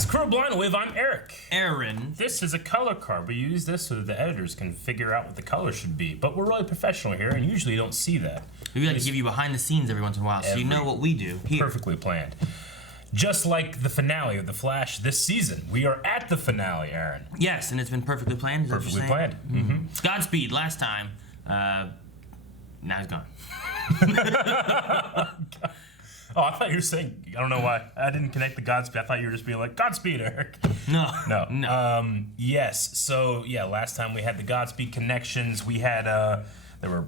guys, Crew Blind Wave, I'm Eric. Aaron. This is a color card. We use this so that the editors can figure out what the color should be. But we're really professional here, and usually you don't see that. We like to give you behind the scenes every once in a while, so you know what we do here. Perfectly planned. Just like the finale of The Flash this season. We are at the finale, Aaron. Yes, and it's been perfectly planned. Perfectly planned. Mm-hmm. Godspeed last time. Now he's gone. Oh, I thought you were saying, I don't know why. I didn't connect the Godspeed. I thought you were just being like, Godspeed, Eric. No. Yes, so yeah, last time we had the Godspeed connections. We had, there were,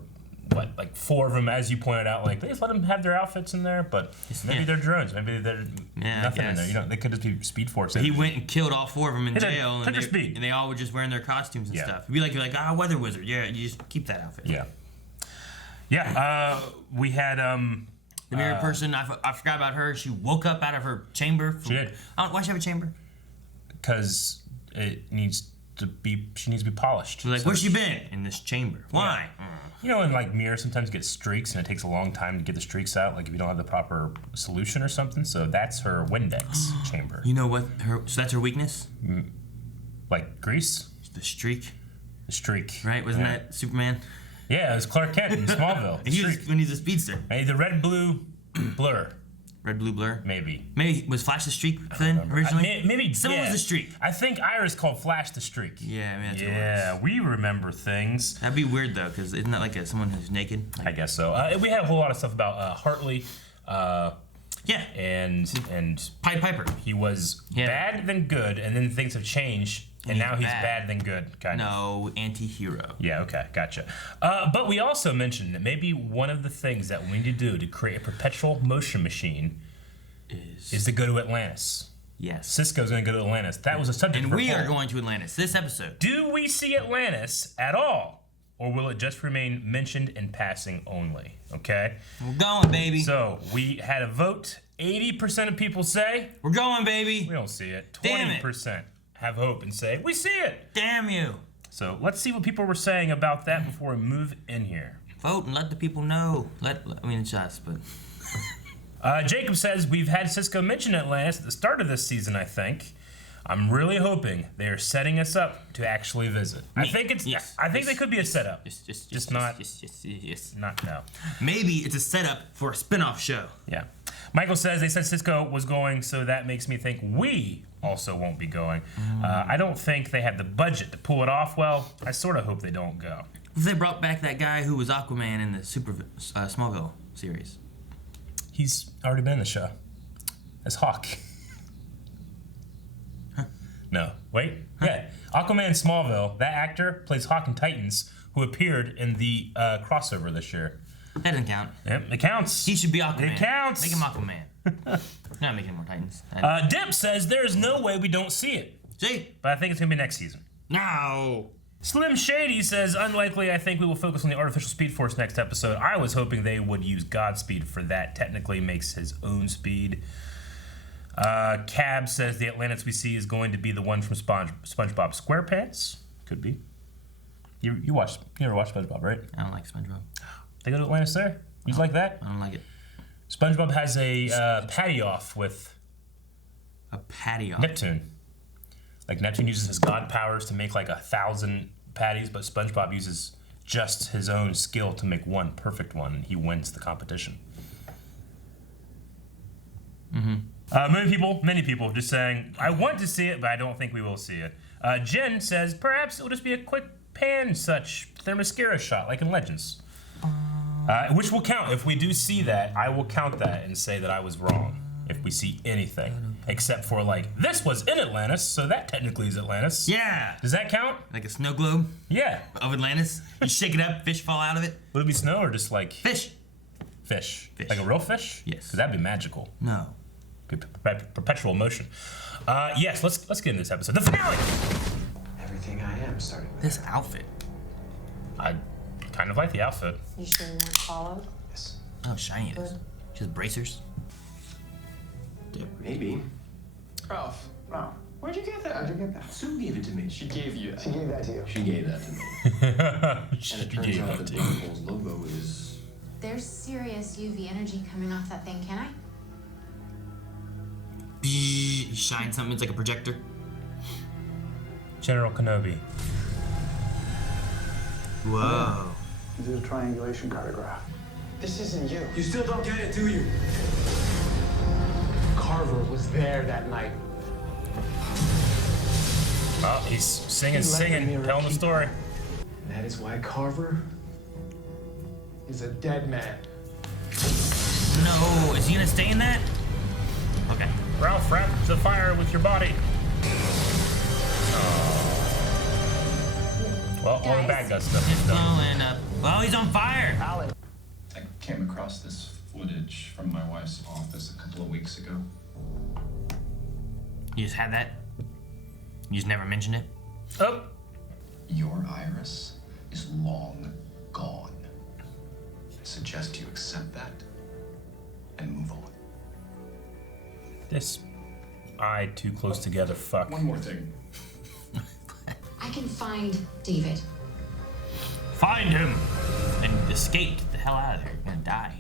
like 4 of them, as you pointed out. Like, they just let them have their outfits in there, but maybe they're drones. Maybe they're nothing in there. You know, they could just be Speed Force. He went and killed all 4 of them in jail. And they all were just wearing their costumes and stuff. You're like, weather wizard. Yeah, you just keep that outfit. Yeah. We had, the mirror person, I forgot about her. She woke up out of her chamber. She did. Why does she have a chamber? Because she needs to be polished. She's like, so where's she been? In this chamber. Why? Yeah. You know, in like mirrors sometimes get streaks and it takes a long time to get the streaks out, like if you don't have the proper solution or something. So that's her Windex chamber. You know what? So that's her weakness? Like grease? The streak. The streak. Right? Wasn't that Superman? Yeah, it was Clark Kent in Smallville. When he's a speedster. Hey, the red-blue blur. Red-blue blur? Maybe. Maybe was Flash the Streak then originally? Maybe. Someone was the Streak. I think Iris called Flash the Streak. Yeah, man. Yeah, we remember things. That'd be weird though, because isn't that like someone who's naked? Like, I guess so. We had a whole lot of stuff about Hartley. Yeah. And Piper. He was bad then good, and then things have changed. And now he's bad then good, kind of. No, anti-hero. Yeah, okay, gotcha. But we also mentioned that maybe one of the things that we need to do to create a perpetual motion machine is to go to Atlantis. Yes. Cisco's going to go to Atlantis. That was a subject and for we poll. are going to Atlantis this episode. Do we see Atlantis at all? Or will it just remain mentioned in passing only? Okay? We're going, baby. So, we had a vote. 80% of people say... We're going, baby. We don't see it. 20%. Damn it. Have hope and say, we see it. Damn you. So let's see what people were saying about that before we move in here. Vote and let the people know. I mean, it's us, but... Jacob says, we've had Cisco mention Atlantis at the start of this season, I think. I'm really hoping they are setting us up to actually visit. I think it's. Yes. I think they could be a setup. Not. No. Maybe it's a setup for a spin-off show. Yeah. Michael says they said Cisco was going, so that makes me think we also won't be going. I don't think they have the budget to pull it off well. I sort of hope they don't go. If they brought back that guy who was Aquaman in the Smallville series. He's already been in the show as Hawk. No, wait. Yeah, Aquaman in Smallville. That actor plays Hawk in Titans, who appeared in the crossover this year. That doesn't count. Yep, it counts. He should be Aquaman. It counts. Make him Aquaman. Not making more Titans. Dip says there is no way we don't see it. See? But I think it's gonna be next season. No. Slim Shady says, unlikely. I think we will focus on the artificial speed force next episode. I was hoping they would use Godspeed for that. Technically makes his own speed. Cab says the Atlantis we see is going to be the one from SpongeBob SquarePants. Could be. You ever watched SpongeBob, right? I don't like SpongeBob. They go to Atlantis there? You like that? I don't like it. SpongeBob has a patty off with a patty off. Neptune. Like Neptune uses his god powers to make like 1,000 patties, but SpongeBob uses just his own skill to make one perfect one, and he wins the competition. Many people just saying, I want to see it, but I don't think we will see it. Jen says, perhaps it will just be a quick pan such Themyscira shot, like in Legends. Which will count. If we do see that, I will count that and say that I was wrong if we see anything. Except for, like, this was in Atlantis, so that technically is Atlantis. Yeah. Does that count? Like a snow globe? Yeah. Of Atlantis? You shake it up, fish fall out of it? Would it be snow or just, like... Fish. Fish. Like a real fish? Yes. Because that'd be magical. No. Perpetual motion. Yes, let's get into this episode. The finale! Everything I am starting with. This outfit. I kind of like the outfit. You sure you weren't followed? Yes. Oh, shiny it is. She has bracers. Maybe. Ralph, where'd you get that? How'd you get that? Sue gave it to me. She gave you that. She gave that to you. She gave that to me. She And it turns gave out it that to you. Black Hole's logo is... There's serious UV energy coming off that thing, can I? he shines something. It's like a projector. General Kenobi. Whoa. Do the triangulation cartograph. This isn't you. You still don't get it, do you? Carver was there that night. Oh, he's singing, telling the story. And that is why Carver He's a dead man. No, is he gonna stay in that? Okay. Ralph, wrap the fire with your body. Well, all the bad guy stuff is done. Blowing up. Well, he's on fire. I came across this footage from my wife's office a couple of weeks ago. You just had that? You just never mentioned it? Oh, Your iris is long gone. I suggest you accept that and move on. this eye too close together. Fuck. One more thing. I can find David. Find him! And escape. Get the hell out of there. You're gonna die.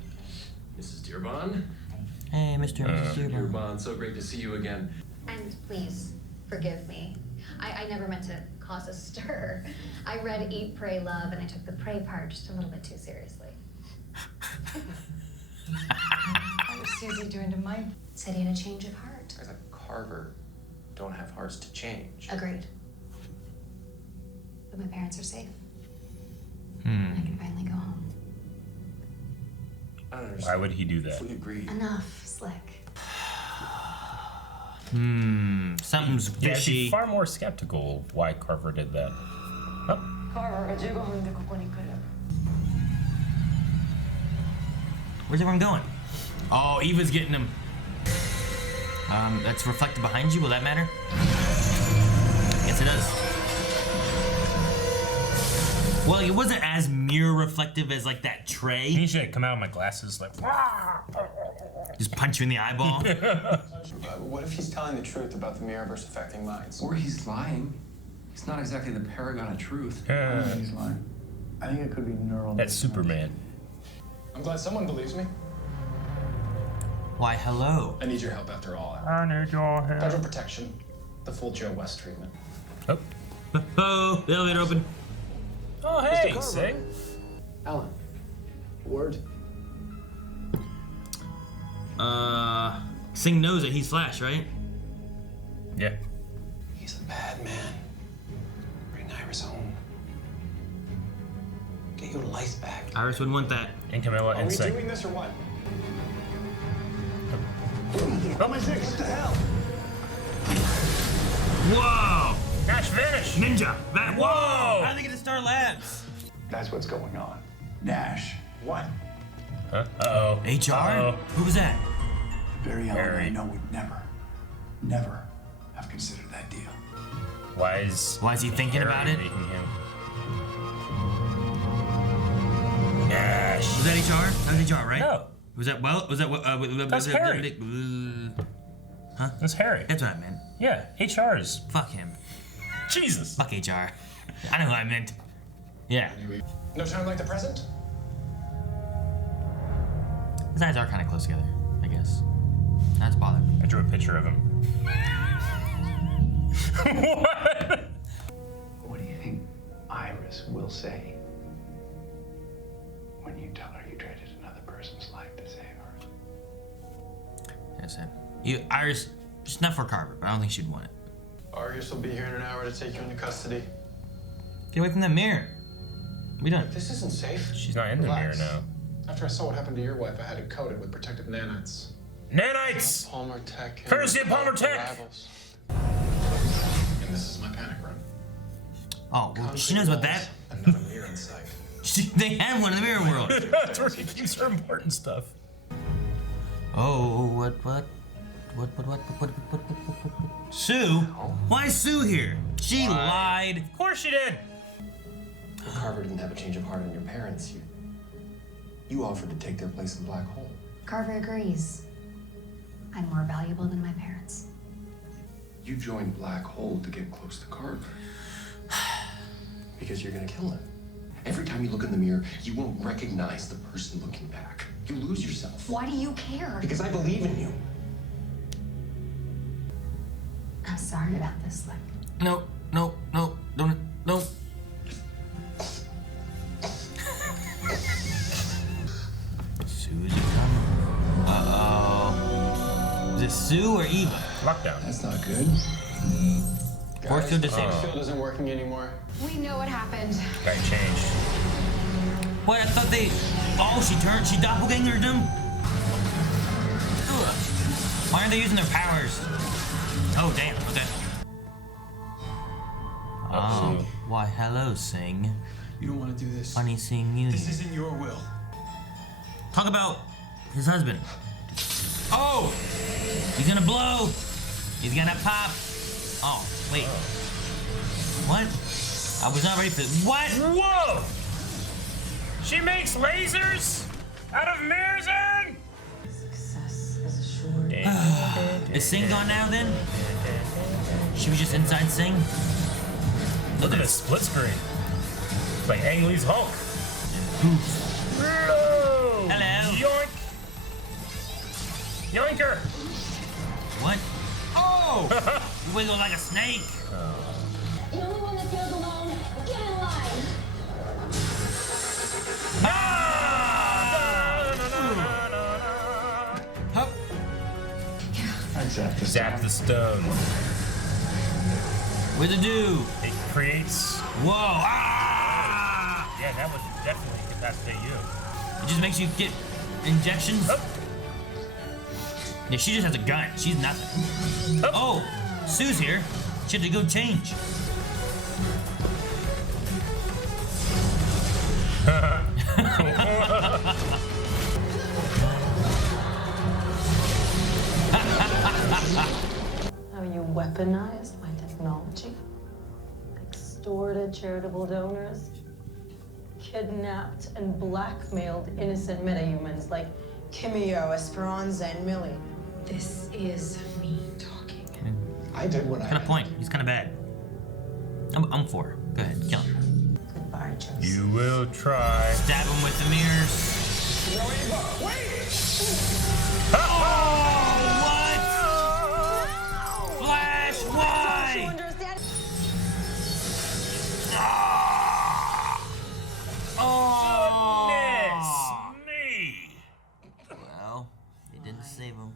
Mrs. Dearborn. Hey, Mr. and Mrs. Dearborn. Dearborn, so great to see you again. And please, forgive me. I never meant to cause a stir. I read Eat, Pray, Love, and I took the pray part just a little bit too seriously. How was Susie doing to mine? Said he had a change of heart. Guys like Carver don't have hearts to change. Agreed. But my parents are safe. Hmm. And I can finally go home. I don't understand. Why would he do that? If we agreed. Enough, Slick. Something's Yeah, I'd fishy. be far more skeptical of why Carver did that. Oh, Where's everyone going? Oh, Eva's getting him. That's reflected behind you. Will that matter? Yes, it does. Well, it wasn't as mirror reflective as like that tray. he should come out of my glasses like. Just punch you in the eyeball. What if he's telling the truth about the Mirrorverse affecting minds? Or he's lying. He's not exactly the paragon of truth. I don't think he's lying. I think it could be neural. That's Superman. I'm glad someone believes me. Why, hello. I need your help after all. I need your help. Federal protection. The full Joe West treatment. Oh, Oh, the elevator open. oh, hey, Carver. Sing. Alan. Word. Sing knows that he's Flash, right? Yeah. He's a bad man. Bring Iris home. Get your life back. Iris wouldn't want that. And Camilla Are and we Sing. doing this or what? Oh my six! What the hell? Whoa! Nash vanish. Ninja! That, Whoa! How'd they get to Star Labs? That's what's going on. Nash. What? Huh? Uh-oh. HR? Uh-oh. Who was that? Barry Allen, Barry. I know would never have considered that deal. Why is he thinking about it? making him? Nash. Was that HR? That was HR, right? No, Was that That's Harry. that's Harry. That's what I meant. Yeah, HR's. Fuck him. Jesus. Fuck HR. I know who I meant. Yeah. No time like the present? His eyes are kind of close together, I guess. That's bothering me. I drew a picture of him. What? What do you think Iris will say when you tell her you traded another person's life to save hers? Yes, Iris, just not for Carver, but I don't think she'd want it. Argus will be here in an hour to take you into custody. Get away from that mirror. We done. This isn't safe. She's not in the mirror Relax. now. After I saw what happened to your wife, I had it coated with protective nanites. Nanites! Palmer Tech. Courtesy of Palmer Tech. Rivals. And this is my panic room. Oh, well, she knows about that. Another mirror in sight. They have one in the mirror world. That's where he keeps her important stuff. Oh, what? Sue? Why is Sue here? She lied. Of course she did. Carver didn't have a change of heart on your parents. You offered to take their place in Black Hole. Carver agrees. I'm more valuable than my parents. You joined Black Hole to get close to Carver. Because you're gonna kill him. Every time you look in the mirror, you won't recognize the person looking back. You lose yourself. Why do you care? Because I believe in you. sorry about this, Slick. No, don't. Sue's coming. Uh-oh. Is it Sue or Eva? Lockdown. That's not good. Force field disabled. Field isn't working anymore. We know what happened. Guy changed. Wait, I thought they... Oh, she doppelgangered them? Ugh. Why aren't they using their powers? Oh, damn, okay. Oh, why, hello, Sing. You don't want to do this. Funny seeing you. This isn't your will. Talk about his husband. Oh! He's gonna blow! He's gonna pop! Oh, wait. What? I was not ready for this. What? Whoa! She makes lasers out of mirrors and... Success is assured. Is Sing gone now then? She was just inside Sing? Look at this split screen. It's like Ang Lee's Hulk. Hello! Hello. Yoink! Yoinker! What? Oh! You wiggle like a snake. The only one that feels alone, get in line. Hup. Zap the stone. What'd it do? It creates... Whoa! Ah! Yeah, that would definitely incapacitate you. It just makes you get injections? Oh. Yeah, she just has a gun. She's nothing. Oh, Sue's here. She had to go change. How you weaponized my technology, extorted charitable donors, kidnapped and blackmailed innocent metahumans like Kimio, Esperanza, and Millie. This is me talking. I did what I Kind had of point. He's kind of bad. I'm for. Go ahead, kill him. Goodbye, Joseph. You will try. Stab him with the mirrors. Oh, what? Flash, why? Oh. Me! Well, it didn't save him.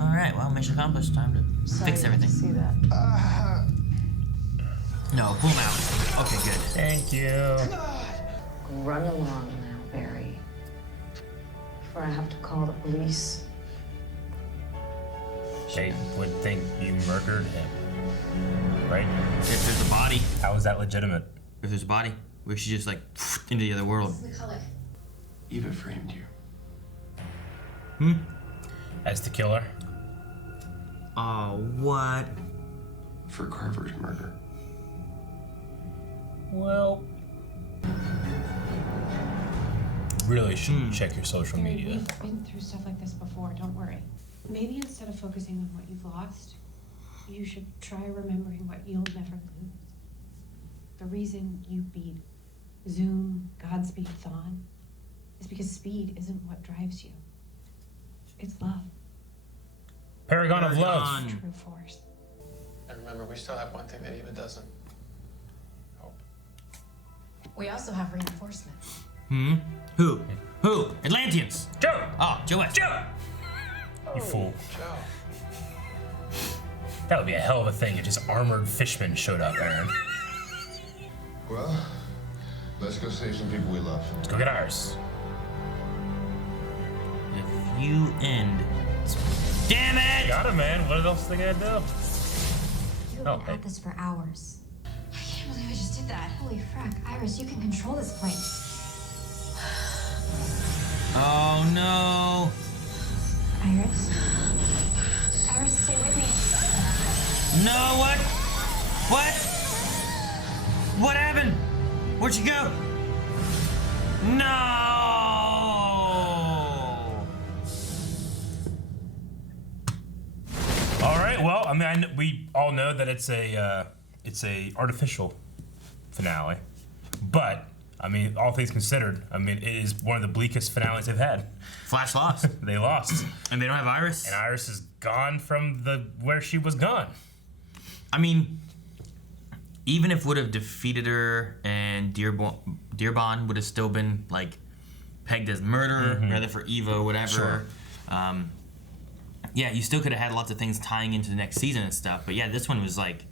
All right, well, mission accomplished. Time to fix everything. See that? No, pull him out. Okay, good. Thank you. Run along now, Barry. Before I have to call the police. They would think you murdered him. Right? If there's a body, How is that legitimate? if there's a body, where she just like into the other world. The color. Eva framed you. As the killer? Oh, what? For Carver's murder. Well... Really should check your social media. We've been through stuff like this before, don't worry. Maybe instead of focusing on what you've lost, you should try remembering what you'll never lose. The reason you beat Zoom, Godspeed, Thawne is because speed isn't what drives you. It's love, Paragon of Love. Paragon. true force. And remember, we still have one thing that Eva doesn't. Hope. We also have reinforcement. Who? Who? Atlanteans. Joe! Oh, Joe West. Joe! You fool. Joe. That would be a hell of a thing if just armored fishmen showed up, Aaron. Well, let's go save some people we love. Let's go get ours. If you end. Damn it! Got him, man. What else they gotta do? You've Oh, been hey. at this for hours. I can't believe I just did that. Holy frack. Iris, you can control this place. Oh no! Iris? Iris, stay with me. No, what? What? What happened? Where'd she go? No! All right. Well, I mean, we all know that it's a artificial finale, but I mean, all things considered, I mean, it is one of the bleakest finales they've had. Flash lost. They lost, And they don't have Iris? and Iris is gone from where she was gone. I mean, even if would have defeated her and Dearborn would have still been like pegged as murder rather for Evo, whatever. Sure. Yeah, you still could have had lots of things tying into the next season and stuff. But yeah, this one was like,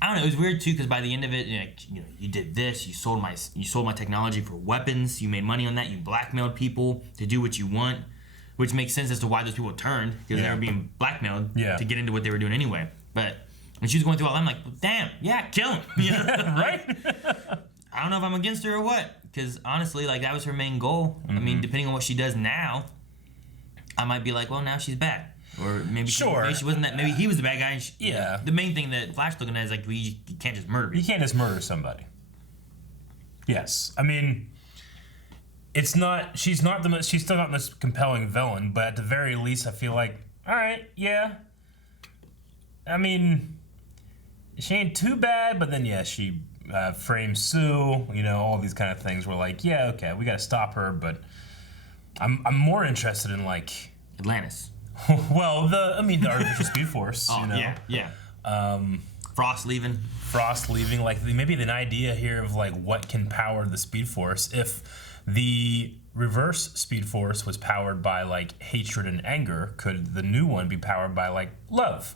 I don't know. It was weird too because by the end of it, you did this. You sold my technology for weapons. You made money on that. You blackmailed people to do what you want, which makes sense as to why those people turned because they were being blackmailed to get into what they were doing anyway. But when she was going through all that, I'm like, well, damn, yeah, kill him. You know? Right? I don't know if I'm against her or what, because honestly, like that was her main goal. I mean, depending on what she does now, I might be like, well, now she's bad, or maybe she wasn't that. Maybe he was the bad guy. And the main thing that Flash looking at is like, you can't just murder. You can't just murder somebody. Yes, I mean, it's not. She's still not the most compelling villain, but at the very least, I feel like, all right, yeah. I mean, she ain't too bad, but then she frames Sue. All these kind of things. We're like, yeah, okay, we got to stop her, but I'm more interested in like Atlantis. Well, the artificial speed force. Oh, yeah. Frost leaving, like maybe an idea here of like what can power the speed force. If the reverse speed force was powered by like hatred and anger, could the new one be powered by like love?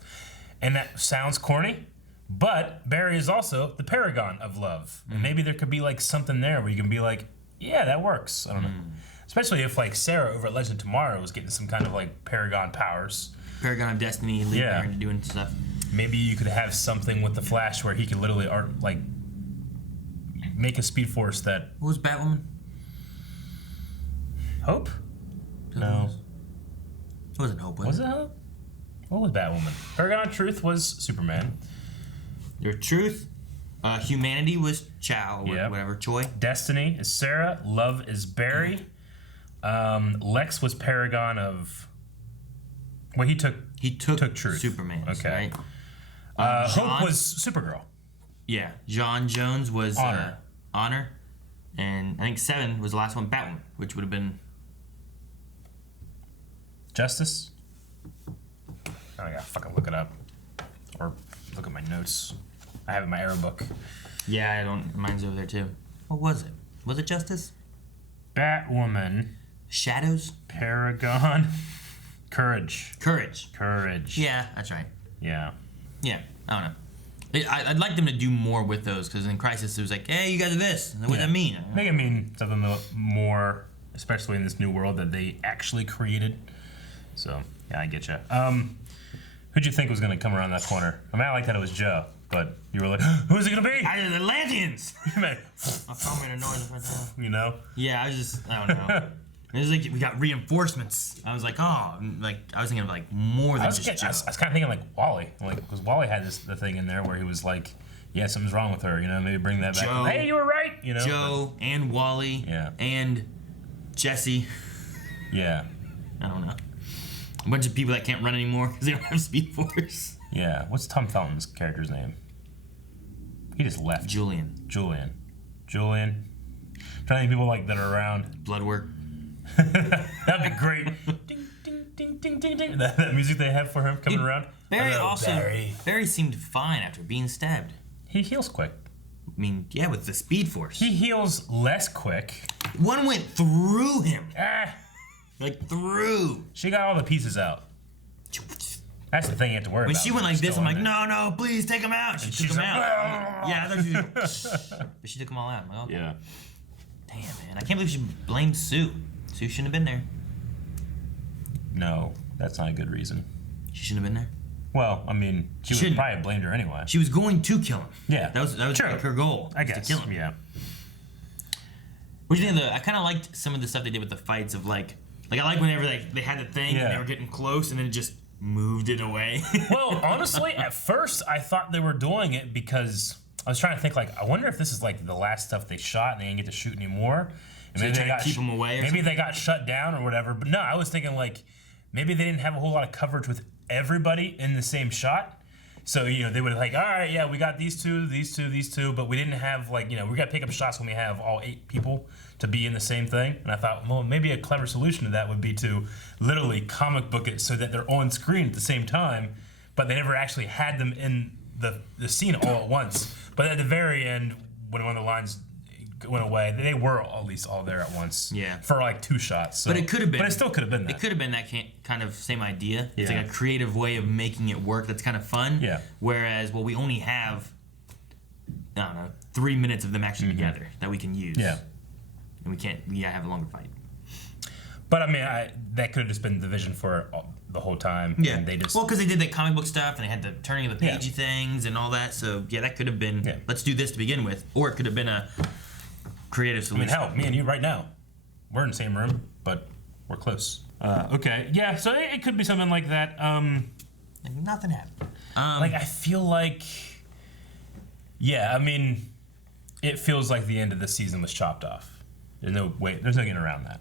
And that sounds corny, but Barry is also the paragon of love. And maybe there could be like something there where you can be like, yeah, that works. I don't know. Especially if like Sarah over at Legend of Tomorrow was getting some kind of like paragon powers. Paragon of Destiny leading her into doing stuff. Maybe you could have something with the Flash where he could literally make a speed force that... What was Batwoman? Hope? No. It wasn't Hope, was it Hope? What was Batwoman? Paragon of Truth was Superman. Your Truth. Humanity was Chow, or whatever, Choi. Destiny is Sarah. Love is Barry. Lex was Paragon of... Well, he took Truth. Superman. Okay. Right? Hope was Supergirl. Yeah. John Jones was Honor. Honor. And I think 7 was the last one, Batwoman, which would have been... Justice? I gotta fucking look it up. Or look at my notes. I have it in my arrow book. Yeah, I don't. Mine's over there too. What was it? Was it Justice? Batwoman. Shadows? Paragon. Courage. Yeah, that's right. Yeah. Yeah, I don't know. I'd like them to do more with those, because in Crisis it was like, hey, you guys are this. What does that mean? Make it mean something more, especially in this new world that they actually created. So, yeah, I get you. Who'd you think was going to come around that corner? I mean, I like that it was Joe, but you were like, who's it going to be? The Atlanteans! I found me annoying. Yeah, I don't know. It was like, we got reinforcements. I was like, I was thinking of like more than just Joe. I was kind of thinking like Wally. Because Wally had the thing in there where he was like, yeah, something's wrong with her, maybe bring that back. Joe, hey, you were right, Joe and Wally and Jesse. Yeah. I don't know. A bunch of people that can't run anymore because they don't have Speed Force. Yeah. What's Tom Felton's character's name? He just left. Julian. Trying to think people like that are around. Bloodwork. That'd be great. Ding, ding, ding, ding, ding, ding. That music they have for him coming around. Barry seemed fine after being stabbed. He heals quick. I mean, yeah, with the Speed Force. He heals less quick. One went through him. Like through. She got all the pieces out. That's the thing you have to worry about. When she went like this, I'm like, no, please take him out. She took him out. Yeah, I thought she was like, but she took them all out. I'm like, okay. Yeah. Damn, man. I can't believe she blamed Sue. Sue shouldn't have been there. No, that's not a good reason. She shouldn't have been there? Well, I mean, she would probably have blamed her anyway. She was going to kill him. Yeah. That was like her goal. I guess. To kill him. Yeah. What do you think of I kind of liked some of the stuff they did with the fights of like I like whenever they had the thing and they were getting close and then it just moved it away. Well, honestly, at first I thought they were doing it because I was trying to think I wonder if this is like the last stuff they shot and they didn't get to shoot anymore. And maybe they got keep them away. Maybe they got shut down or whatever. But no, I was thinking maybe they didn't have a whole lot of coverage with everybody in the same shot. So, they would like, all right, yeah, we got these two, but we didn't have we got to pick up shots when we have all 8 people to be in the same thing. And I thought, well, maybe a clever solution to that would be to literally comic book it so that they're on screen at the same time, but they never actually had them in the scene all at once. But at the very end, when one of the lines went away, they were at least all there at once. Yeah. For 2 shots. So. But it could have been. But it still could have been that. It could have been that kind of same idea. It's Yeah. like a creative way of making it work that's kind of fun. Yeah. Whereas, we only have, 3 minutes of them actually together that we can use. Yeah. And we can't, have a longer fight. But I mean, that could have just been the vision for the whole time. Yeah. And they just. Well, because they did that comic book stuff and they had the turning of the pagey things and all that. So, yeah, that could have been, let's do this to begin with. Or it could have been a creative I solution. mean, hell, me and you right now, we're in the same room, but we're close. Okay, yeah, so it could be something like that. Nothing happened. I feel like, I mean, it feels like the end of the season was chopped off. There's no getting around that.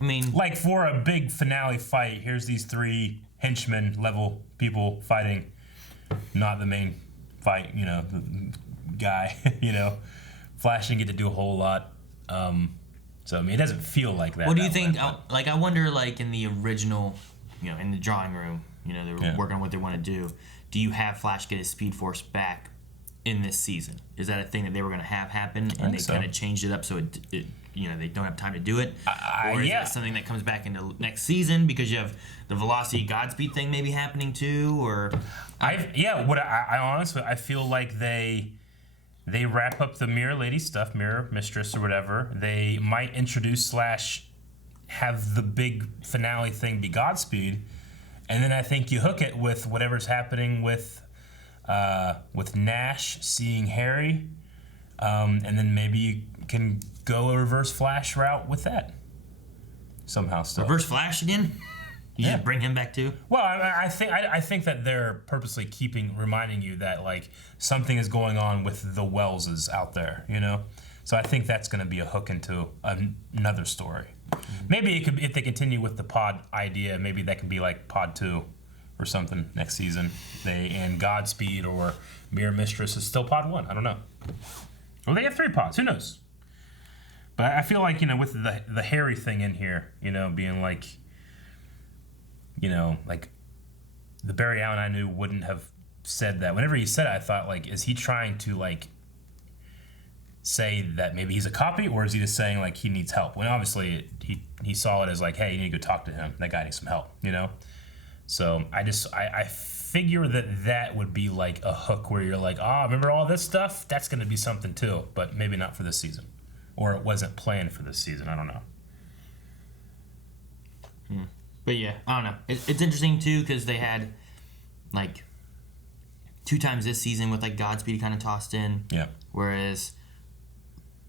I mean, for a big finale fight, here's these 3 henchmen level people fighting, not the main fight, the guy, Flash didn't get to do a whole lot. So, I mean, it doesn't feel like that. What do you think? I wonder, in the original, in the drawing room, they were working on what they want to do. Do you have Flash get his Speed Force back in this season? Is that a thing that they were going to have happen, and they kind of changed it up so it they don't have time to do it? Or is that something that comes back into next season because you have the Velocity Godspeed thing maybe happening too? Or I honestly, I feel like they wrap up the Mirror Lady stuff, Mirror Mistress or whatever. They might introduce / have the big finale thing be Godspeed, and then I think you hook it with whatever's happening with Nash seeing Harry, and then maybe you can go a Reverse Flash route with that somehow. Still Reverse Flash again? You just bring him back too? Well, I think that they're purposely reminding you that something is going on with the Welleses out there, So I think that's going to be a hook into another story. Maybe it could, if they continue with the pod idea, maybe that can be Pod 2 or something next season. And Godspeed or Mirror Mistress is still Pod 1. I don't know. Or they have 3 pods. Who knows? But I feel with the Harry thing in here, being the Barry Allen I knew wouldn't have said that. Whenever he said it, I thought, is he trying to, say that maybe he's a copy, or is he just saying, he needs help? When obviously he saw it as, hey, you need to go talk to him. That guy needs some help, So I figure that would be, a hook where you're remember all this stuff? That's going to be something, too, but maybe not for this season. Or it wasn't planned for this season. I don't know. But yeah, I don't know. It's interesting too because they had 2 times this season with Godspeed kind of tossed in. Yeah. Whereas,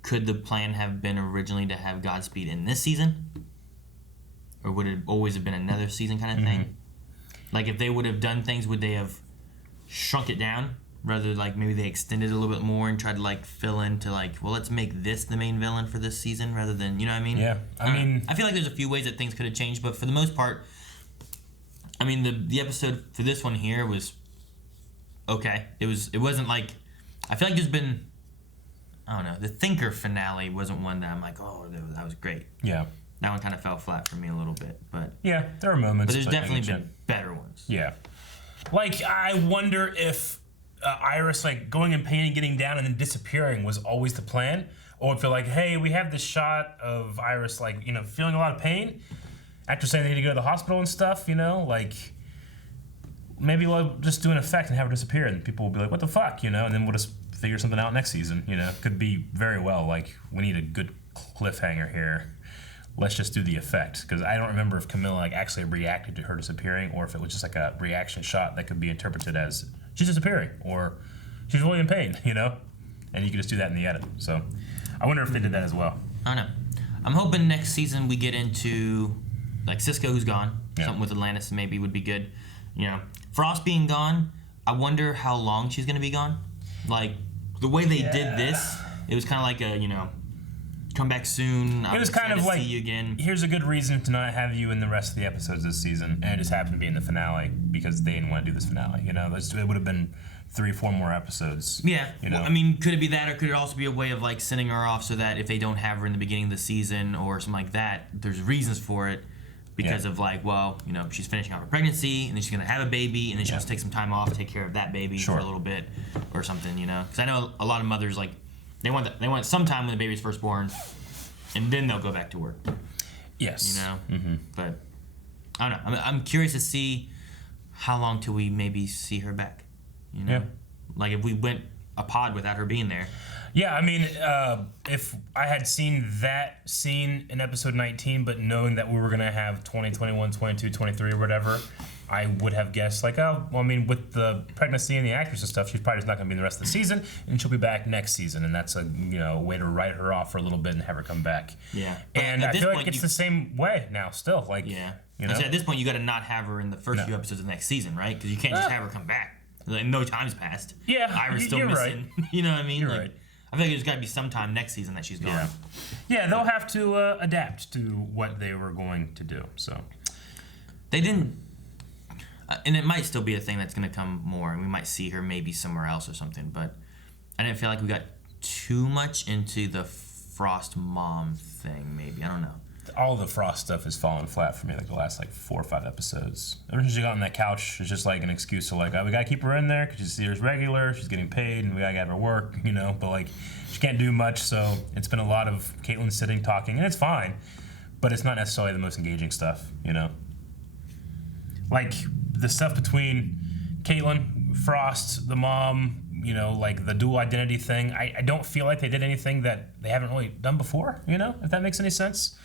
could the plan have been originally to have Godspeed in this season, or would it always have been another season kind of thing? If they would have done things, would they have shrunk it down rather maybe they extended it a little bit more and tried to fill into well, let's make this the main villain for this season rather than what I mean? Yeah, I mean, I feel like there's a few ways that things could have changed, but for the most part, I mean the episode for this one here was okay. It wasn't I feel like there's been, I don't know, the Thinker finale wasn't one that I'm oh, that was great. Yeah. That one kind of fell flat for me a little bit, but yeah, there are moments. But there's definitely been better ones. Yeah. I wonder if Iris going in pain and getting down and then disappearing was always the plan, or if they're hey, we have this shot of Iris feeling a lot of pain after saying they need to go to the hospital and stuff, maybe we'll just do an effect and have her disappear, and people will be what the fuck, and then we'll just figure something out next season, could be very well we need a good cliffhanger here. Let's just do the effect, because I don't remember if Camilla actually reacted to her disappearing, or if it was just a reaction shot that could be interpreted as she's disappearing, or she's really in pain, and you could just do that in the edit. So I wonder if they did that as well. I don't know. I'm hoping next season we get into Cisco, who's gone. Yeah. Something with Atlantis maybe would be good. Frost being gone, I wonder how long she's going to be gone. The way they did this, it was kind of come back soon. It was kind of like, see you again. Here's a good reason to not have you in the rest of the episodes this season, and it just happened to be in the finale because they didn't want to do this finale. You know, it would have been 3-4 more episodes. Yeah. You know? Well, I mean, could it be that, or could it also be a way of like sending her off so that if they don't have her in the beginning of the season or something like that, there's reasons for it because of like, well, you know, she's finishing off her pregnancy and then she's gonna have a baby and then she wants to take some time off, take care of that baby for a little bit or something, you know? Because I know a lot of mothers like they want some time when the baby's first born, and then they'll go back to work. Yes. You know. But I don't know. I'm curious to see how long till we maybe see her back. You know, like if we went a pod without her being there. Yeah, I mean, if I had seen that scene in episode 19, but knowing that we were gonna have 20, 21, 22, 23, or whatever, I would have guessed like, oh, well, I mean, with the pregnancy and the actress and stuff, she's probably just not gonna be in the rest of the season, and she'll be back next season, and that's a way to write her off for a little bit and have her come back. Yeah, and I feel like it's the same way now, still. Like, yeah, you know? So at this point, you got to not have her in the first few episodes of the next season, right? Because you can't just have her come back. Like, no time's passed. Yeah, Iris still missing. Right. You know what I mean? You're like, right. I feel like there's got to be some time next season that she's gone. Yeah, they'll have to adapt to what they were going to do. So they didn't, and it might still be a thing that's going to come more, and we might see her maybe somewhere else or something. But I didn't feel like we got too much into the Frost mom thing. Maybe I don't know. All the Frost stuff has fallen flat for me like the last 4 or 5 episodes. Ever since she got on that couch, it's just like an excuse to like, oh, we gotta keep her in there because she's here as regular, she's getting paid, and we gotta have her work, you know. But like, she can't do much, so it's been a lot of Caitlin sitting, talking, and it's fine, but it's not necessarily the most engaging stuff, you know. Like the stuff between Caitlin, Frost, the mom, you know, like the dual identity thing. I don't feel like they did anything that they haven't really done before, you know, if that makes any sense.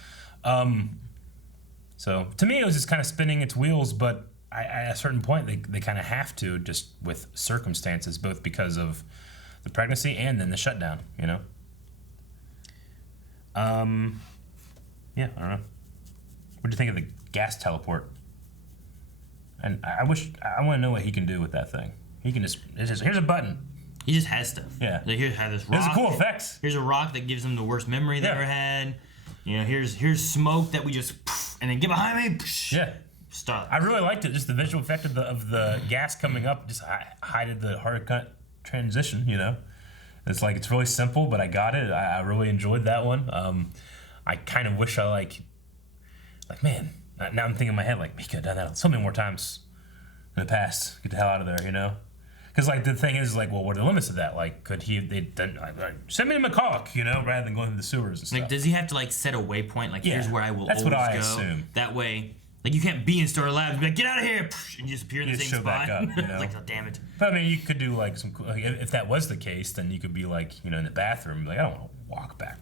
So to me, it was just kind of spinning its wheels, but at a certain point, they kind of have to, just with circumstances, both because of the pregnancy and then the shutdown, you know? Yeah, I don't know. What do you think of the gas teleport? And I want to know what he can do with that thing. He can just here's a button. He just has stuff. Yeah. Like here's this rock. It's a cool effect. Here's a rock that gives him the worst memory they ever had. You know, here's smoke that we just, and then get behind me. Yeah. Stop. I really liked it. Just the visual effect of the gas coming up just hided the hard cut transition. You know, it's like it's really simple, but I got it. I really enjoyed that one. I kind of wish I like man. Now I'm thinking in my head like we could have done that so many more times in the past. Get the hell out of there, you know. Because like the thing is like, well, what are the limits of that? Like, could he? Send me to McCulloch, you know, rather than going through the sewers and stuff. Like, does he have to like set a waypoint? Like, here's where I will always go. That's what I assume. That way, like, you can't be in Star Labs and be like, get out of here, and just appear in the same spot. Back up, you know? Like, oh, damn it. But I mean, you could do like some. Like, if that was the case, then you could be like, you know, in the bathroom, like, I don't want to walk back,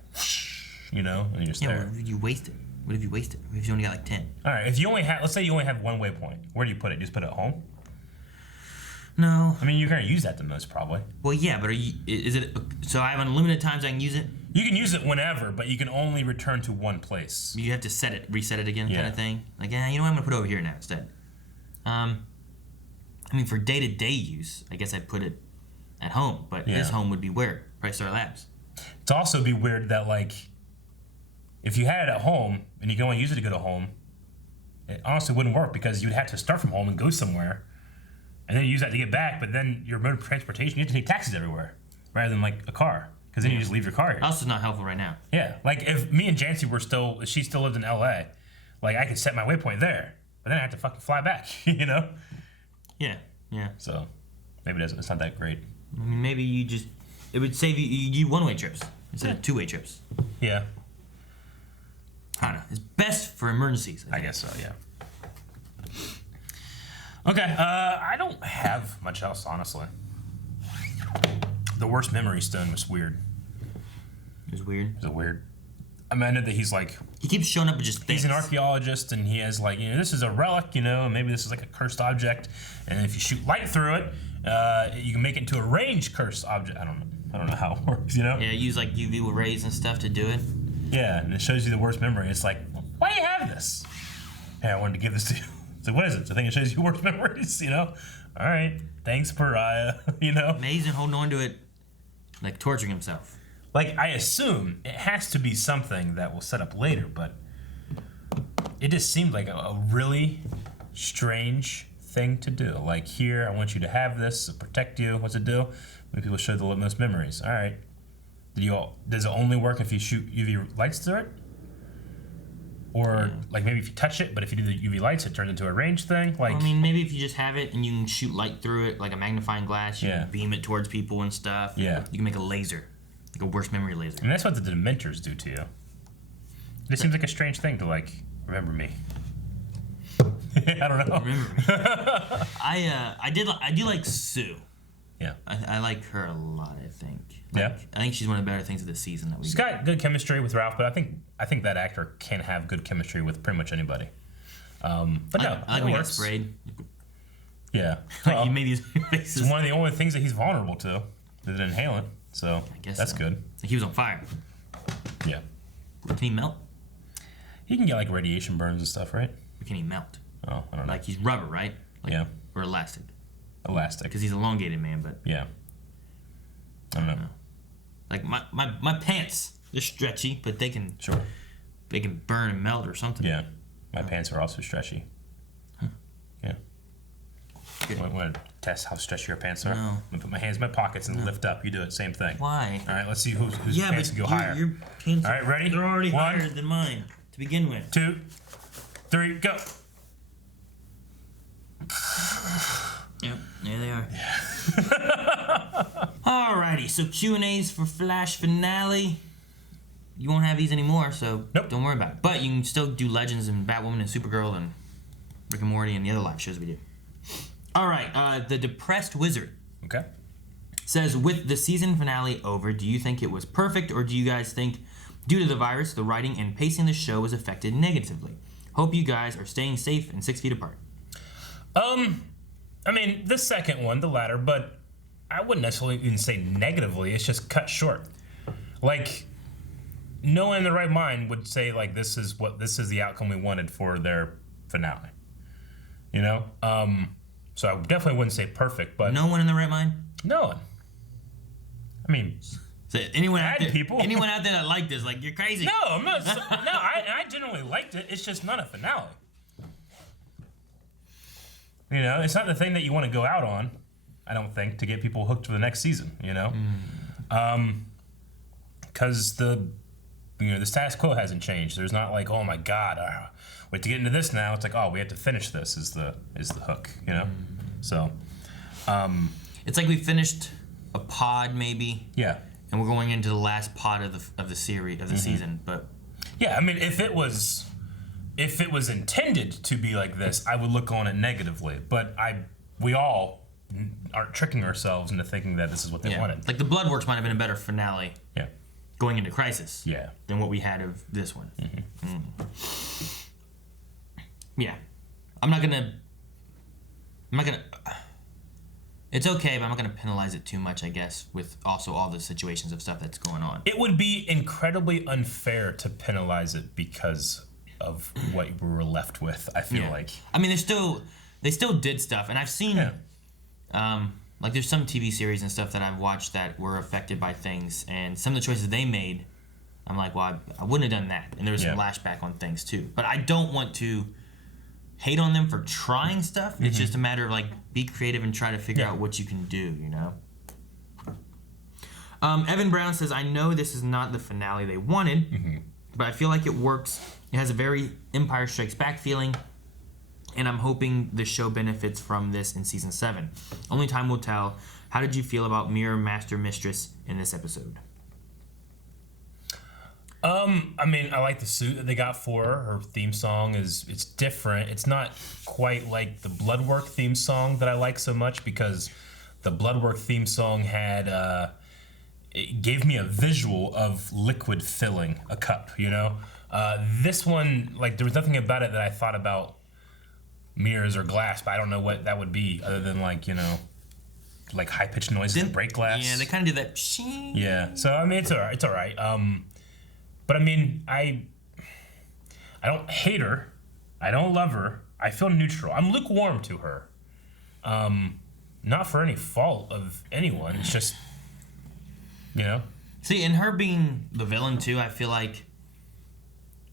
you know, and you're just there. What if you waste it? What if you waste it? What if you only got like 10? All right, if you only have, let's say you only have one waypoint, where do you put it? You just put it at home? No. I mean, you're gonna use that the most probably. Well, yeah, but is it? So I have unlimited times I can use it. You can use it whenever, but you can only return to one place. You have to reset it again, kind of thing. Like, you know what? I'm gonna put it over here now instead. I mean, for day-to-day use, I guess I'd put it at home, but his home would be where? Probably Star Labs. It's also be weird that like, if you had it at home and you can only use it to go to home, it honestly wouldn't work because you'd have to start from home and go somewhere. And then you use that to get back, but then your mode of transportation, you have to take taxis everywhere, rather than like a car, because then you just leave your car here. Also not helpful right now. Yeah, like if me and Jancy if she still lived in LA, like I could set my waypoint there, but then I have to fucking fly back, you know? Yeah. So maybe it's not that great. I mean, maybe it would save you one-way trips instead of two-way trips. Yeah. I don't know. It's best for emergencies. I guess so, yeah. Okay, I don't have much else, honestly. The worst memory stone was weird. It was weird? Is it weird? I mean, I know that he's like... He keeps showing up with just things. He's an archaeologist, and he has like, you know, this is a relic, you know, and maybe this is like a cursed object, and if you shoot light through it, you can make it into a ranged cursed object. I don't know how it works, you know? Yeah, use like UV rays and stuff to do it. Yeah, and it shows you the worst memory. It's like, why do you have this? Hey, I wanted to give this to you. So what is it? The thing that shows you worst memories, you know? All right, thanks, Pariah, you know? Amazing holding on to it, like torturing himself. Like, I assume it has to be something that will set up later, but it just seemed like a really strange thing to do. Like, here, I want you to have this to protect you. What's it do? When people show the most memories. All right. Does it only work if you shoot UV lights through it? Or, like, maybe if you touch it, but if you do the UV lights, it turns into a range thing? Like, I mean, maybe if you just have it and you can shoot light through it, like a magnifying glass, you can beam it towards people and stuff. Yeah. You can make a laser, like a worst memory laser. And that's what the Dementors do to you. It just seems like a strange thing to, like, remember me. I don't know. Remember me. I do like Sue. Yeah. I like her a lot, I think. Like, Yeah. I think she's one of the better things of this season that we She's got good chemistry with Ralph, but I think that actor can have good chemistry with pretty much anybody. But no, I like it when he got works. sprayed. Yeah. Like, he made these faces. It's one of the only things that he's vulnerable to, the inhalant. So I guess that's so. good. Like he was on fire. Yeah. Can he melt? He can get like radiation burns and stuff, right? Or can he melt? Oh, I don't know. Like he's rubber, right? Like, Yeah. Or elastic. Elastic. Because he's an elongated man, but Yeah. I don't know. like my pants, they're stretchy, but they can burn and melt or something. Yeah. My pants are also stretchy. Yeah. Good. Want to test how stretchy your pants are? No. I'm gonna put my hands in my pockets and lift up. You do it, same thing. Why? All right, let's see whose Yeah, pants but can go higher. your pants, All right, ready? they're already 1, higher than mine to begin with. 2, 3, go. Yep, there they are. Alrighty, so Q&As for Flash finale. You won't have these anymore, so don't worry about it. But you can still do Legends and Batwoman and Supergirl and Rick and Morty and the other live shows we do. Alright, the Depressed Wizard Okay. says, with the season finale over, do you think it was perfect, or do you guys think, due to the virus, the writing and pacing of the show was affected negatively? Hope you guys are staying safe and 6 feet apart. I mean, the second one, the latter, but I wouldn't necessarily even say negatively. It's just cut short. Like, no one in their right mind would say, like, this is the outcome we wanted for their finale. You know? So I definitely wouldn't say perfect, but No one in the right mind? no one. I mean, So anyone out there, people. anyone out there that liked this, like, you're crazy. no, I'm not. I generally liked it. It's just not a finale. You know, it's not the thing that you want to go out on, I don't think, to get people hooked for the next season, you know? Because the status quo hasn't changed. There's not like, oh my God, we have to get into this now. It's like, oh, we have to finish this is the hook, you know? So, It's like we finished a pod, maybe. yeah. And we're going into the last pod of the series of the season, but Yeah, I mean, if it was intended to be like this, I would look on it negatively. But we all are tricking ourselves into thinking that this is what they wanted. like the Bloodworks might have been a better finale Yeah. going into Crisis Yeah. than what we had of this one. Yeah, I'm not gonna. It's okay, but I'm not gonna penalize it too much, I guess, with also all the situations of stuff that's going on. It would be incredibly unfair to penalize it because of what we were left with, I feel like. I mean, they still did stuff, and I've seen, like there's some TV series and stuff that I've watched that were affected by things, and some of the choices they made, I'm like, well, I wouldn't have done that, and there was some lashback on things too. But I don't want to hate on them for trying stuff. It's just a matter of like, be creative and try to figure out what you can do, you know? Evan Brown says, I know this is not the finale they wanted, but I feel like it works. It has a very Empire Strikes Back feeling, and I'm hoping the show benefits from this in season 7. Only time will tell. How did you feel about Mirror Master Mistress in this episode? I mean, I like the suit that they got for her. Her theme song it's different. It's not quite like the Bloodwork theme song that I like so much, because the Bloodwork theme song had it gave me a visual of liquid filling a cup, you know? This one, like, there was nothing about it that I thought about mirrors or glass, but I don't know what that would be other than, like, you know, like high-pitched noises that break glass. Yeah, they kind of do that. Shing. Yeah, so I mean, it's all right. But I mean, I don't hate her. I don't love her. I feel neutral. I'm lukewarm to her. Not for any fault of anyone. It's just, you know. See, and her being the villain too, I feel like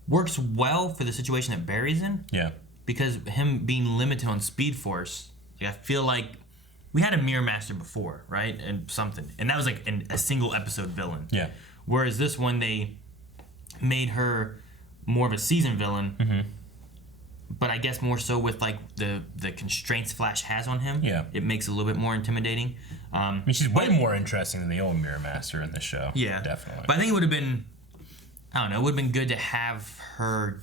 works well for the situation that Barry's in. Yeah. Because him being limited on Speed Force, like, I feel like we had a Mirror Master before, right? And that was like a single episode villain. Yeah. Whereas this one, they made her more of a season villain. Mm-hmm. But I guess more so with like the constraints Flash has on him. Yeah. It makes it a little bit more intimidating. I mean, she's way more interesting than the old Mirror Master in this show. Yeah. Definitely. But I think it would have been, I don't know, it would have been good to have her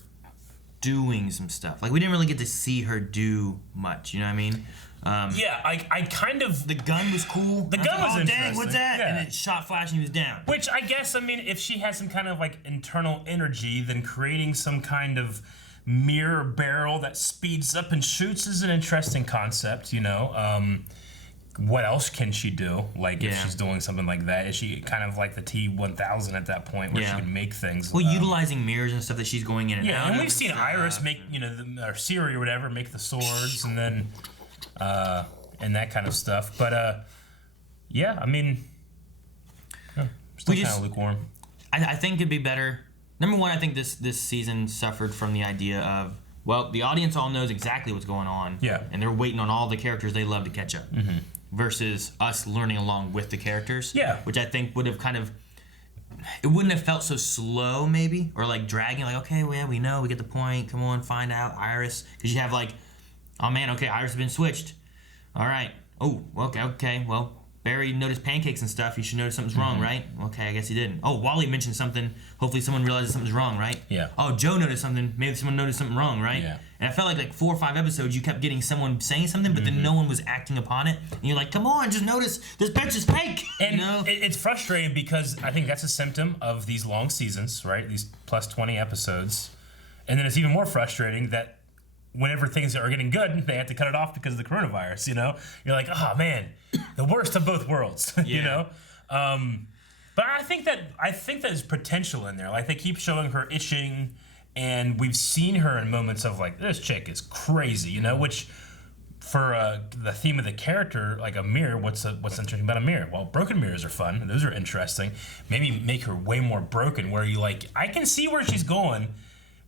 doing some stuff. Like, we didn't really get to see her do much, you know what I mean? Yeah, I kind of... The gun was cool. The gun was oh, interesting. dang, what's that? Yeah. And it shot Flash and he was down. Which, I guess, I mean, if she had some kind of, like, internal energy, then creating some kind of mirror barrel that speeds up and shoots is an interesting concept, you know? What else can she do? Like, if she's doing something like that, is she kind of like the T-1000 at that point where she can make things? Well, utilizing mirrors and stuff that she's going in and out. Yeah, and we've seen Iris make, you know, or Siri or whatever, make the swords and then, and that kind of stuff. But, yeah, I mean, still kind of lukewarm. I think it'd be better. Number one, I think this season suffered from the idea of, well, the audience all knows exactly what's going on. Yeah. And they're waiting on all the characters they love to catch up. Mm-hmm. Versus us learning along with the characters. Yeah. Which I think would have kind of, it wouldn't have felt so slow maybe, or like dragging, like, okay, well, yeah, we know, we get the point, come on, find out, Iris. Because you have like, oh man, okay, Iris has been switched. All right. Oh, okay, well, Barry noticed pancakes and stuff. He should notice something's wrong, right? Okay, I guess he didn't. Oh, Wally mentioned something. Hopefully someone realizes something's wrong, right? Yeah. Oh, Joe noticed something. Maybe someone noticed something wrong, right? Yeah. And I felt like 4 or 5 episodes, you kept getting someone saying something, but then no one was acting upon it. And you're like, come on, just notice this bitch is fake. And you know? it's frustrating because I think that's a symptom of these long seasons, right? These plus 20 episodes. And then it's even more frustrating that whenever things are getting good, they have to cut it off because of the coronavirus, you know? You're like, oh man, the worst of both worlds, you know? But I think that there's potential in there. Like, they keep showing her itching, and we've seen her in moments of like, this chick is crazy, you know? Which, for the theme of the character, like a mirror, what's interesting about a mirror? Well, broken mirrors are fun. Those are interesting. Maybe make her way more broken, where you like, I can see where she's going,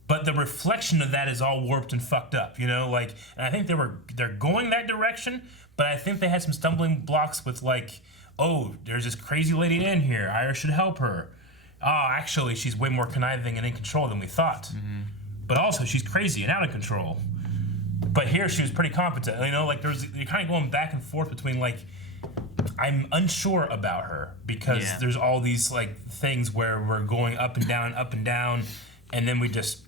but the reflection of that is all warped and fucked up, you know? Like, and I think they're going that direction, but I think they had some stumbling blocks with like, oh, there's this crazy lady in here. Iris should help her. Oh, actually, she's way more conniving and in control than we thought. Mm-hmm. But also, she's crazy and out of control. But here, she was pretty competent. You know, like, you're kind of going back and forth between like, I'm unsure about her because there's all these like things where we're going up and down, and then we just,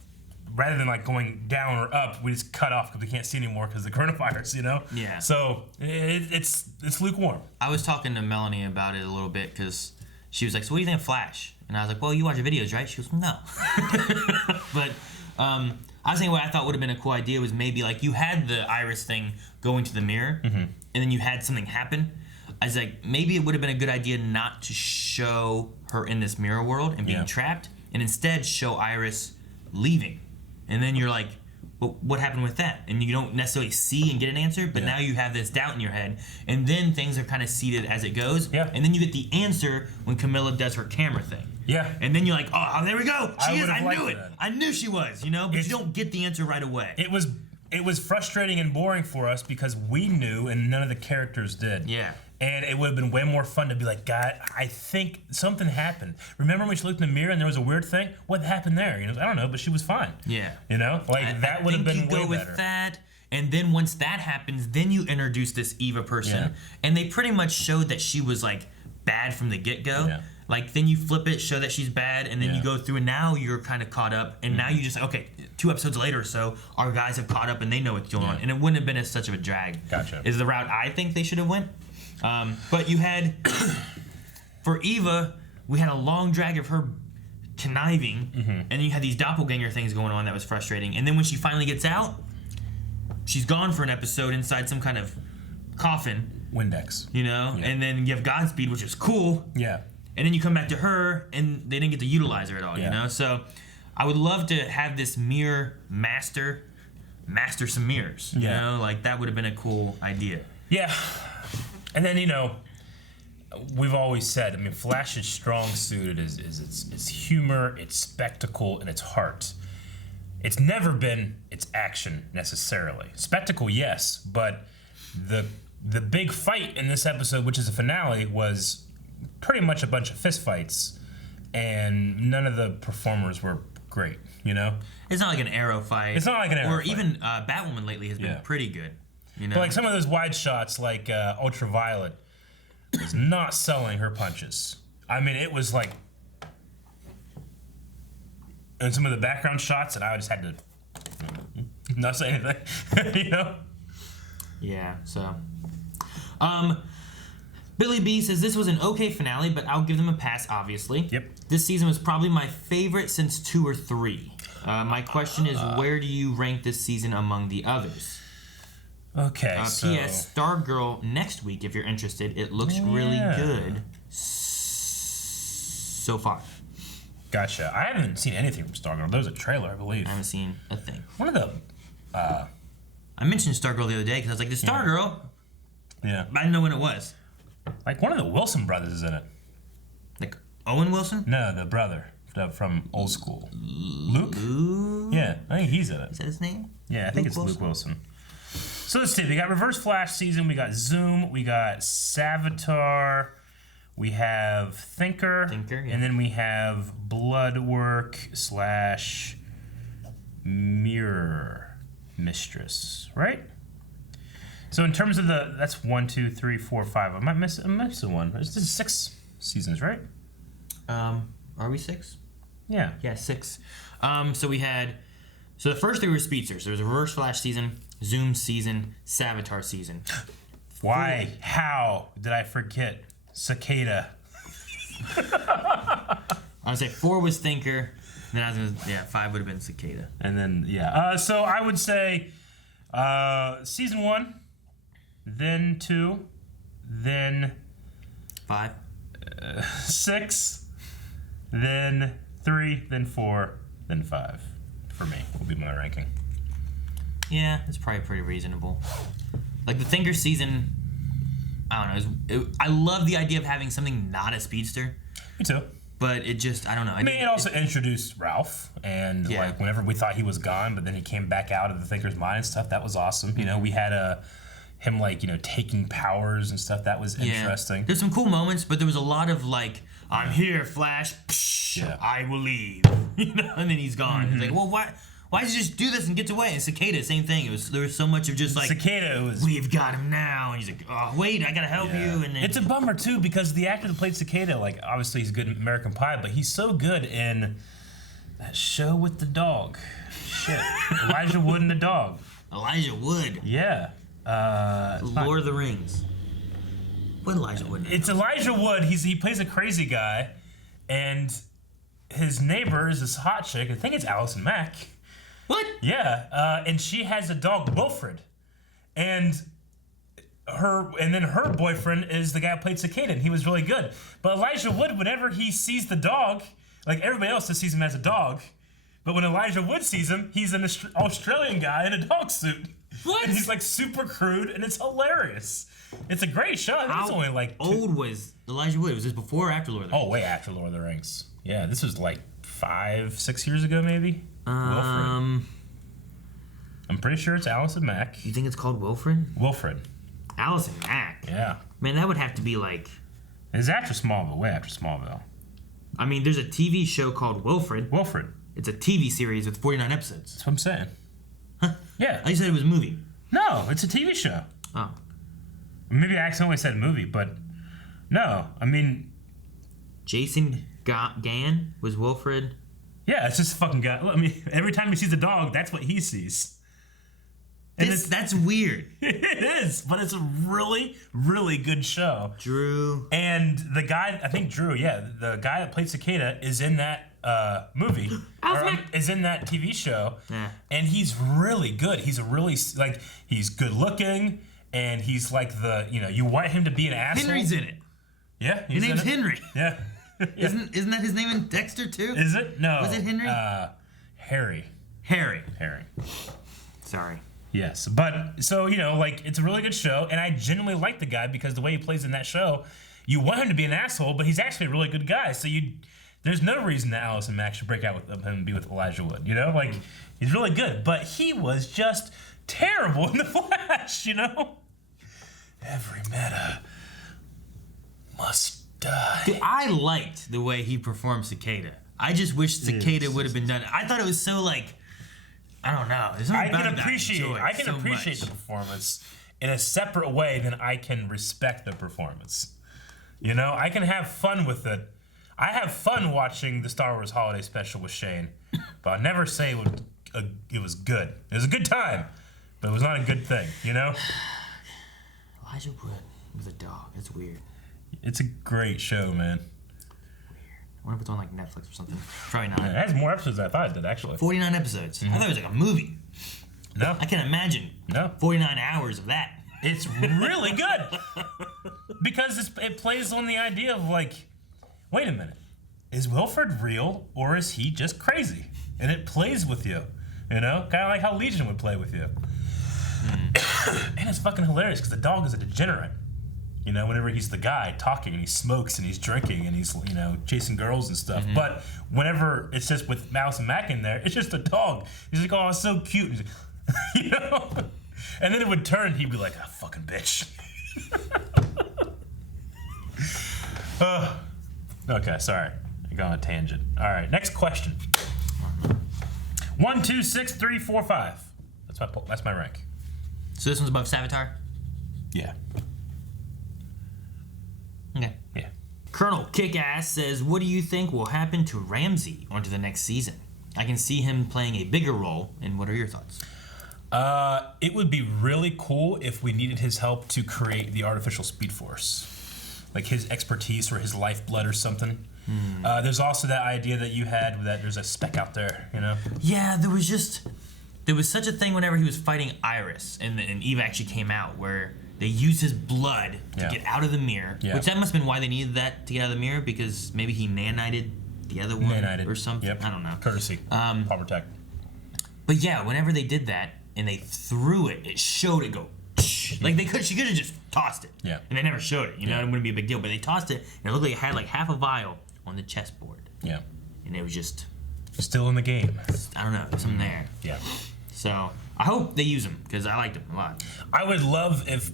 rather than like going down or up, we just cut off because we can't see anymore because of the coronavirus, you know? Yeah. So it's lukewarm. I was talking to Melanie about it a little bit because she was like, so what do you think of Flash? And I was like, well, you watch your videos, right? She goes, no. But I was thinking what I thought would have been a cool idea was maybe like you had the Iris thing go into the mirror, and then you had something happen. I was like, maybe it would have been a good idea not to show her in this mirror world and being trapped, and instead show Iris leaving. And then you're like, well, what happened with that? And you don't necessarily see and get an answer, but now you have this doubt in your head. And then things are kind of seeded as it goes. Yeah. And then you get the answer when Camilla does her camera thing. Yeah. And then you're like, oh, there we go. She is. I knew it. That. I knew she was, you know? But you don't get the answer right away. It was frustrating and boring for us because we knew and none of the characters did. Yeah. And it would have been way more fun to be like, God, I think something happened. Remember when she looked in the mirror and there was a weird thing? What happened there? You know, I don't know, but she was fine. Yeah. You know, like that would have been way better. I think you go with that, and then once that happens, then you introduce this Eva person, and they pretty much showed that she was like bad from the get-go. Yeah. Like then you flip it, show that she's bad, and then you go through, and now you're kind of caught up, and now you just like, okay, 2 episodes later or so, our guys have caught up and they know what's going on, and it wouldn't have been as such of a drag. Gotcha. Is the route I think they should have went. But you had, for Eva, we had a long drag of her conniving, and then you had these doppelganger things going on that was frustrating. And then when she finally gets out, she's gone for an episode inside some kind of coffin. Windex. You know? Yeah. And then you have Godspeed, which is cool. Yeah. And then you come back to her, and they didn't get to utilize her at all, you know? So I would love to have this mirror master some mirrors, you know? Like, that would have been a cool idea. Yeah. And then, you know, we've always said, I mean, Flash's strong suit is its humor, its spectacle, and its heart. It's never been its action necessarily. Spectacle, yes, but the big fight in this episode, which is a finale, was pretty much a bunch of fistfights, and none of the performers were great. You know, it's not like an Arrow fight. It's not like an Arrow fight. Or even Batwoman lately has been pretty good. You know, but like some of those wide shots, like Ultraviolet, was not selling her punches. I mean, it was like, and some of the background shots, and I just had to not say anything. You know? Yeah. So, Billy B says this was an okay finale, but I'll give them a pass. Obviously. Yep. This season was probably my favorite since 2 or 3. My question is, where do you rank this season among the others? Okay, so... P.S. Stargirl next week, if you're interested. It looks really good so far. Gotcha. I haven't seen anything from Stargirl. There was a trailer, I believe. I haven't seen a thing. One of the... I mentioned Stargirl the other day because I was like, the Stargirl? Yeah. But I didn't know when it was. Like, one of the Wilson brothers is in it. Like, Owen Wilson? No, the brother from Old School. Luke? Yeah, I think he's in it. Is that his name? Yeah, I think it's Luke Wilson. So let's see. We got Reverse Flash season. We got Zoom. We got Savitar. We have Thinker. And then we have Bloodwork / Mirror Mistress. Right? So in terms of that's 1, 2, 3, 4, 5. I'm missing one. This is 6 seasons, right? Are we 6? Yeah. Yeah, 6. So the first 3 were speedsters. There was a Reverse Flash season, Zoom season, Savitar season. Why? How did I forget Cicada? I would say 4 was Thinker. And then 5 would have been Cicada. And then so I would say season 1, then 2, then 5, 6, then 3, then 4, then 5. For me, will be my ranking. Yeah, it's probably pretty reasonable. Like the Thinker season, I don't know. I love the idea of having something not a speedster. Me too. But it just, I don't know. I mean, it also introduced Ralph, and like whenever we thought he was gone, but then he came back out of the Thinker's mind and stuff. That was awesome. You know, we had him like taking powers and stuff. That was interesting. There's some cool moments, but there was a lot of like, I'm here, Flash. Psh, I will leave. You know, and then he's gone. It's like, well, why did you just do this and get away? And Cicada, same thing. There was so much of just like, Cicada was, we've got him now, and he's like, oh wait, I gotta help you. And then it's a bummer too because the actor that played Cicada, like obviously he's good in American Pie, but he's so good in that show with the dog. Shit, Elijah Wood and the dog. Elijah Wood. Yeah. Lord of the Rings. What Elijah Wood? It's Elijah Wood. He plays a crazy guy, and his neighbor is this hot chick. I think it's Allison Mack. What? Yeah, and she has a dog, Wilfred, and then her boyfriend is the guy who played Cicada, and he was really good. But Elijah Wood, whenever he sees the dog, like everybody else just sees him as a dog, but when Elijah Wood sees him, he's an Australian guy in a dog suit. What? And he's like super crude, and it's hilarious. It's a great show. I think it's only like old was Elijah Wood? Was this before or after Lord of the Rings? Oh, way after Lord of the Rings. Yeah, this was like 5, 6 years ago, maybe. Wilfred. I'm pretty sure it's Allison Mack. You think it's called Wilfred? Wilfred. Allison Mack. Yeah. Man, that would have to be like. It's after Smallville. Way after Smallville. I mean, there's a TV show called Wilfred. Wilfred. It's a TV series with 49 episodes. That's what I'm saying. Huh? Yeah. I said it was a movie. No, it's a TV show. Oh. Maybe I accidentally said movie, but no. I mean, Jason Gann was Wilfred. Yeah, it's just a fucking guy. I mean, every time he sees a dog, that's what he sees. And that's weird. It is, but it's a really, really good show. Drew. And the guy, I think Drew, the guy that played Cicada is in that movie. Is in that TV show. Yeah. And he's really good. He's a really, like, he's good looking, and he's like you want him to be an asshole. Henry's in it. Yeah. His name's Henry. Yeah. Yeah. Isn't that his name in Dexter too? Is it? No. Was it Henry? Harry. Sorry. Yes, but so like it's a really good show, and I genuinely like the guy because the way he plays in that show, you want him to be an asshole, but he's actually a really good guy. So there's no reason that Allison Mack should break out with him and be with Elijah Wood. You know, like he's really good, but he was just terrible in the Flash. You know, every meta must die. Dude, I liked the way he performed Cicada. I just wish Cicada would have been done. I thought it was so like, I don't know. I can appreciate the performance in a separate way than I can respect the performance. You know, I can have fun with it. I have fun watching the Star Wars Holiday Special with Shane, but I'll never say it was good. It was a good time, but it was not a good thing. You know. Elijah Wood with a dog. It's weird. It's a great show, man. I wonder if it's on like Netflix or something. Probably not. It has more episodes than I thought it did, actually. 49 episodes. I thought it was like a movie. No. I can't imagine. No. 49 hours of that. It's really good. Because it plays on the idea of like, wait a minute. Is Wilford real or is he just crazy? And it plays with you. You know? Kind of like how Legion would play with you. And it's fucking hilarious because the dog is a degenerate. You know, whenever he's the guy talking and he smokes and he's drinking and he's, you know, chasing girls and stuff. But whenever it's just with Allison Mack in there, it's just a dog. He's like, oh, it's so cute. He's like, you know? And then it would turn, he'd be like, ah, fucking bitch. Okay, sorry. I got on a tangent. All right, next question. 1, 2, 6, 3, 4, 5. That's my rank. So this one's above Savitar? Yeah. Okay. Yeah. Colonel Kickass says, what do you think will happen to Ramsey onto the next season? I can see him playing a bigger role, and what are your thoughts? It would be really cool if we needed his help to create the artificial Speed Force. Like his expertise or his lifeblood or something. There's also that idea that you had that there's a speck out there, you know? Yeah, there was such a thing whenever he was fighting Iris, and Eve actually came out, where they used his blood to get out of the mirror, which that must have been why they needed that to get out of the mirror, because maybe he nanited the other one or something. Yep. I don't know. Courtesy. Palmer Tech. But yeah, whenever they did that and they threw it, it showed it go. Like she could have just tossed it. Yeah. And they never showed it. You know, it wouldn't be a big deal. But they tossed it, and it looked like it had like half a vial on the chessboard. Yeah. And it was just still in the game. I don't know, something there. Yeah. So I hope they use him because I liked him a lot. I would love if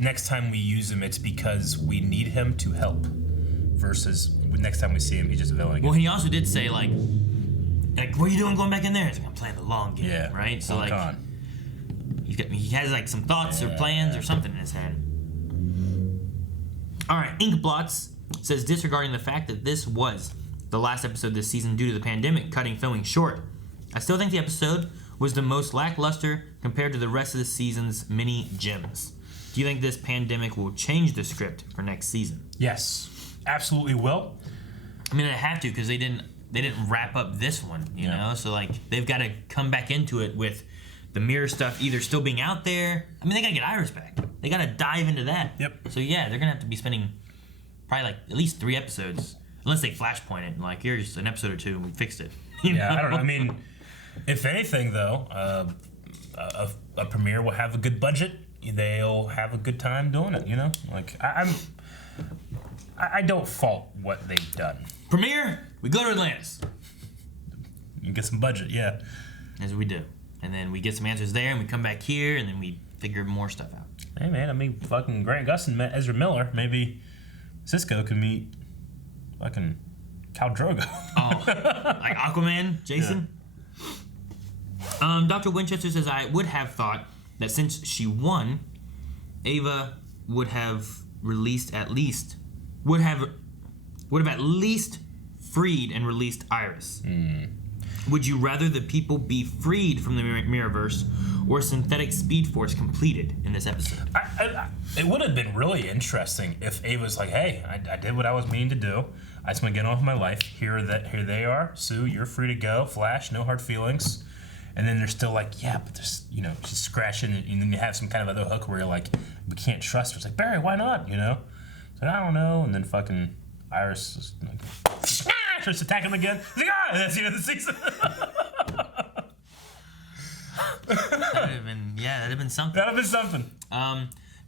next time we use him, it's because we need him to help, versus next time we see him, he's just a villain again. Well, he also did say like, what are you doing going back in there? He's like, I'm playing the long game, right? So like, he has like some thoughts or plans or something in his head. All right, Inkblots says, disregarding the fact that this was the last episode this season due to the pandemic cutting filming short, I still think the episode was the most lackluster compared to the rest of the season's mini gems. Do you think this pandemic will change the script for next season? Yes, absolutely will. I mean, they have to because they didn't wrap up this one, you know. So like they've got to come back into it with the mirror stuff either still being out there. I mean, they gotta get Iris back. They gotta dive into that. Yep. So yeah, they're gonna have to be spending probably like at least 3 episodes, unless they flashpoint it. Like here's an episode or 2 and we fixed it. You know? I don't know. I mean, if anything though, a premiere will have a good budget. They'll have a good time doing it. You know, like I don't fault what they've done. Premiere, we go to Atlantis. You get some budget, yeah. As we do. And then we get some answers there, and we come back here, and then we figure more stuff out. Hey, man, I mean, fucking Grant Gustin met Ezra Miller. Maybe Cisco can meet fucking Khal Drogo. Oh, like Aquaman, Jason? Yeah. Dr. Winchester says, I would have thought that since she won, Ava would have at least freed and released Iris. Would you rather the people be freed from the Mirrorverse or synthetic Speed Force completed in this episode? It would have been really interesting if Ava's like, hey, I did what I was meaning to do. I just want to get on with my life. Here they are. Sue, you're free to go. Flash, no hard feelings. And then they're still like, yeah, but there's, you know, she's scratching. And then you have some kind of other hook where you're like, we can't trust her. It's like, Barry, why not? You know? So I don't know. And then fucking Iris is like, starts attacking him again. He's like, and that's the end of the season. That'd have been something. That'd have been something.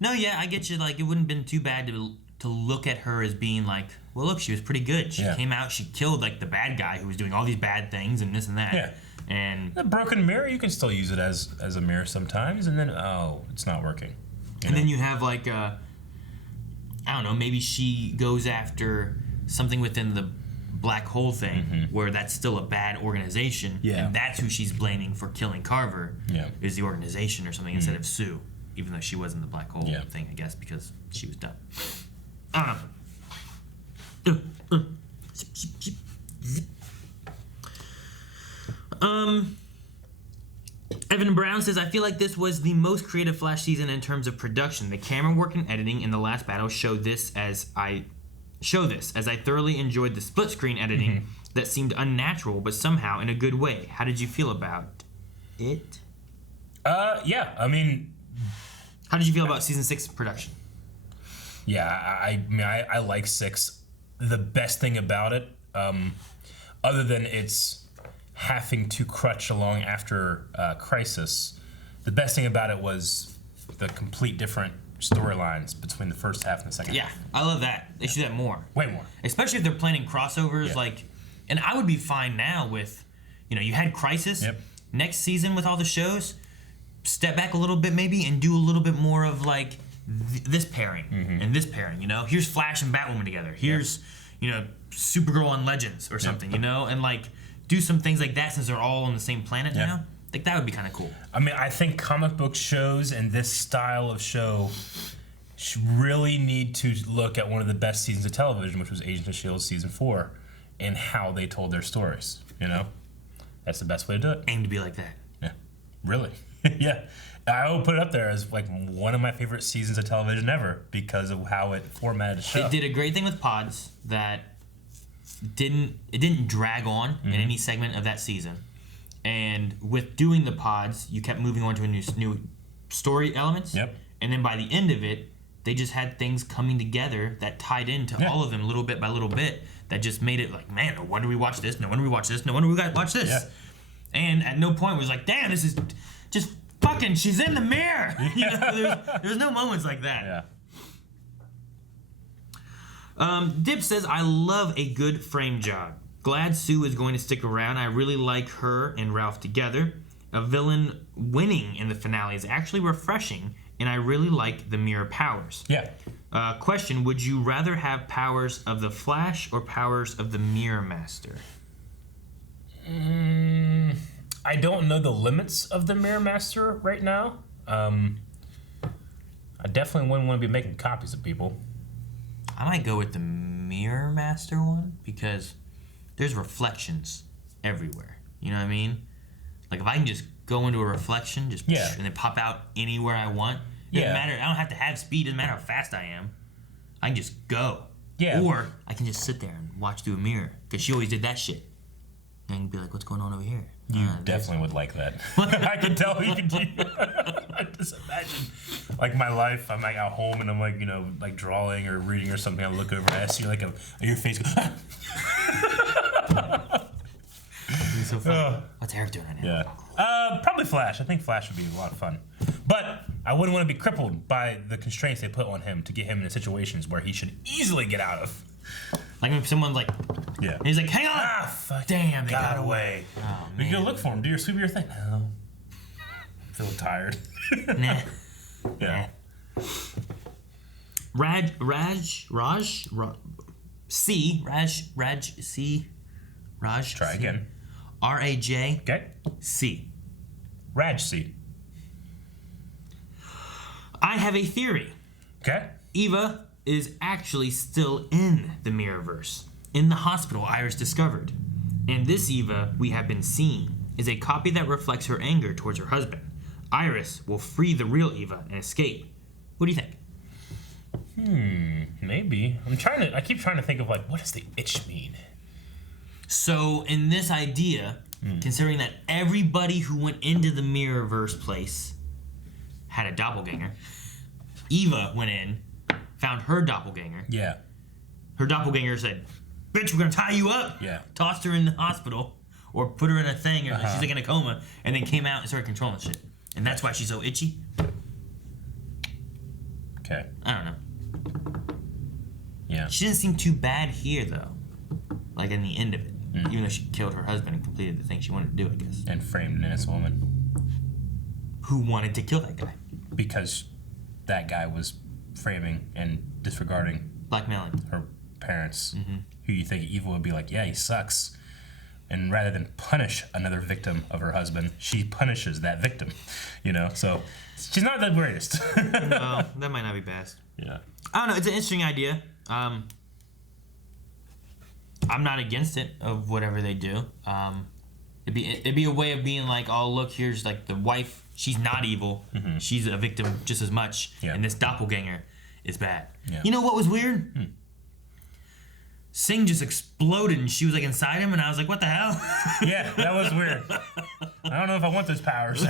No, yeah, I get you. Like, it wouldn't have been too bad to to look at her as being like, well, look, she was pretty good. She came out, she killed like the bad guy who was doing all these bad things and this and that. Yeah. And a broken mirror, you can still use it as a mirror sometimes, and then it's not working. And then you have like I don't know, maybe she goes after something within the black hole thing where that's still a bad organization, and that's who she's blaming for killing Carver. Is the organization or something instead of Sue, even though she was in the black hole thing, I guess, because she was dumb. I don't know. Evan Brown says, I feel like this was the most creative Flash season in terms of production. The camera work and editing in the last battle show this as I thoroughly enjoyed the split screen editing that seemed unnatural but somehow in a good way. How did you feel about it? Yeah, I mean, how did you feel about season 6 production? Yeah, I like 6. The best thing about it, other than it's having to crutch along after Crisis, the best thing about it was the complete different storylines between the first half and the second half. Yeah, I love that. They should do that more. Way more. Especially if they're planning crossovers, like, and I would be fine now with, you had Crisis. Next season with all the shows, step back a little bit maybe and do a little bit more of like this pairing and this pairing, Here's Flash and Batwoman together. Here's, Supergirl on Legends or something, and like do some things like that since they're all on the same planet now. Like that would be kind of cool. I mean, I think comic book shows and this style of show really need to look at one of the best seasons of television, which was Agents of S.H.I.E.L.D. season 4, and how they told their stories. That's the best way to do it. Aim to be like that. Yeah, really. Yeah, I will put it up there as like one of my favorite seasons of television ever because of how it formatted the show. It did a great thing with pods that didn't drag on in any segment of that season. And with doing the pods, you kept moving on to a new story elements. Yep. And then by the end of it, they just had things coming together that tied into all of them little bit by little bit that just made it like, man, no wonder we watch this, no wonder we watch this, no wonder we got watch this. Yeah. And at no point was like, damn, this is just fucking, she's in the mirror. There's no moments like that. Yeah. Dip says, I love a good frame job. Glad Sue is going to stick around. I really like her and Ralph together. A villain winning in the finale is actually refreshing, and I really like the mirror powers. Yeah. Question, would you rather have powers of the Flash or powers of the Mirror Master? I don't know the limits of the Mirror Master right now. I definitely wouldn't want to be making copies of people. I might go with the Mirror Master one because there's reflections everywhere. You know what I mean? Like if I can just go into a reflection, just and then pop out anywhere I want. It doesn't matter. I don't have to have speed. It doesn't matter how fast I am. I can just go. Yeah. Or I can just sit there and watch through a mirror because she always did that shit. And be like, what's going on over here? You definitely would like that. I can tell you can do. I just imagine, like my life. I'm like at home and I'm like like drawing or reading or something. I look over and I see like your face goes. So funny. What's Eric doing right now? Yeah. Probably Flash. I think Flash would be a lot of fun. But I wouldn't want to be crippled by the constraints they put on him to get him into situations where he should easily get out of. Like if someone's like, he's like, hang on. Fuck. Damn, they got away. Oh, we can go look for him. Do your sweep your thing. No. Feel tired. Nah. Yeah. Raj C. Try again. R-A-J. Okay. C. Raj C. I have a theory. Okay. Eva is actually still in the Mirrorverse, in the hospital Iris discovered. And this Eva we have been seeing is a copy that reflects her anger towards her husband. Iris will free the real Eva and escape. What do you think? Maybe. I keep trying to think of like, what does the itch mean? So in this idea, considering that everybody who went into the Mirrorverse place had a doppelganger, Eva went in, found her doppelganger. Yeah. Her doppelganger said, bitch, we're gonna tie you up. Yeah. Tossed her in the hospital or put her in a thing or she's like in a coma and then came out and started controlling shit. And that's why she's so itchy. Okay. I don't know. Yeah. She didn't seem too bad here, though. Like, in the end of it. Even though she killed her husband and completed the thing she wanted to do, I guess. And framed an innocent woman. Who wanted to kill that guy? Because that guy was framing and disregarding Blackmailing her parents, who you think evil would be like, yeah, he sucks. And rather than punish another victim of her husband, she punishes that victim. You know, so she's not the greatest. No, that might not be best. Yeah. I don't know. It's an interesting idea. I'm not against it, of whatever they do. It'd be a way of being like, oh, look, here's like the wife. She's not evil. She's a victim just as much. Yeah. And this doppelganger is bad. Yeah. You know what was weird? Singh just exploded and she was like inside him, and I was like, what the hell? Yeah, that was weird. I don't know if I want those powers.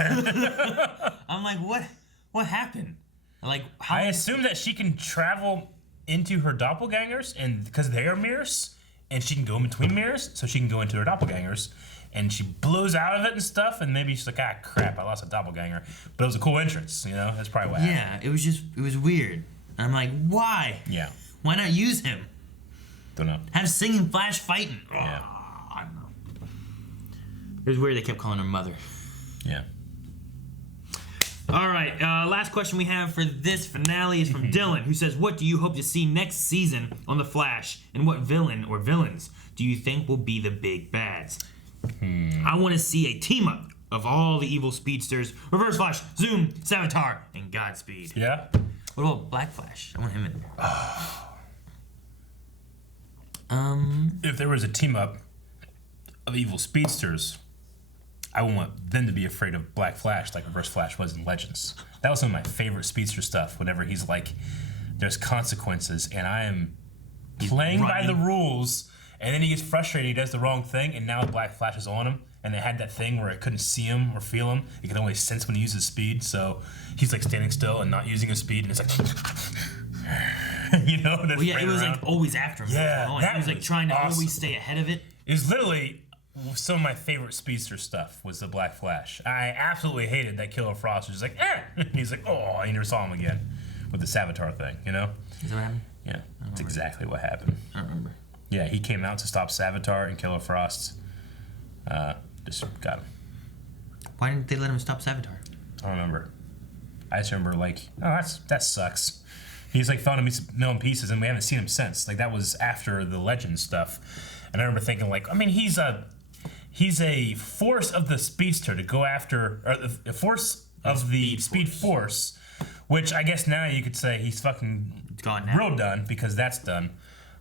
I'm like, what happened? Like, how? I assume that she can travel into her doppelgangers, and because they are mirrors, and she can go in between mirrors, so she can go into her doppelgangers, and she blows out of it and stuff, and maybe she's like, ah, crap, I lost a doppelganger. But it was a cool entrance, you know? That's probably what happened. Yeah, it was weird. I'm like, why? Yeah. Why not use him? Don't know. Have Singh and Flash fighting. Yeah. I don't know. It was weird they kept calling her mother. Yeah. All right, last question we have for this finale is from Dylan, who says, what do you hope to see next season on The Flash, and what villain or villains do you think will be the big bads? I want to see a team-up of all the evil speedsters, Reverse Flash, Zoom, Savitar, and Godspeed. Yeah? What about Black Flash? I want him in there. If there was a team-up of evil speedsters, I want them to be afraid of Black Flash like Reverse Flash was in Legends. That was some of my favorite speedster stuff, whenever he's like, there's consequences, and I am playing by the rules, and then he gets frustrated, he does the wrong thing, and now Black Flash is on him, and they had that thing where it couldn't see him or feel him. It could only sense when he uses speed, so he's like standing still and not using his speed, and it's like... you know, well, yeah, it was like always after him. Yeah, he was like trying to always stay ahead of it. It was literally some of my favorite speedster stuff was the Black Flash. I absolutely hated that Killer Frost was just like, eh! And he's like, oh, and you never saw him again with the Savitar thing, you know? Is that what happened? Yeah, that's exactly what happened. I don't remember. Yeah, he came out to stop Savitar, and Killer Frost just got him. Why didn't they let him stop Savitar? I don't remember. I just remember like, oh, that sucks. He's like found a million pieces, and we haven't seen him since. Like that was after the Legend stuff, and I remember thinking like, I mean, he's a force of the speedster to go after, or the force of the speed force, which I guess now you could say he's fucking gone now. Real done because that's done.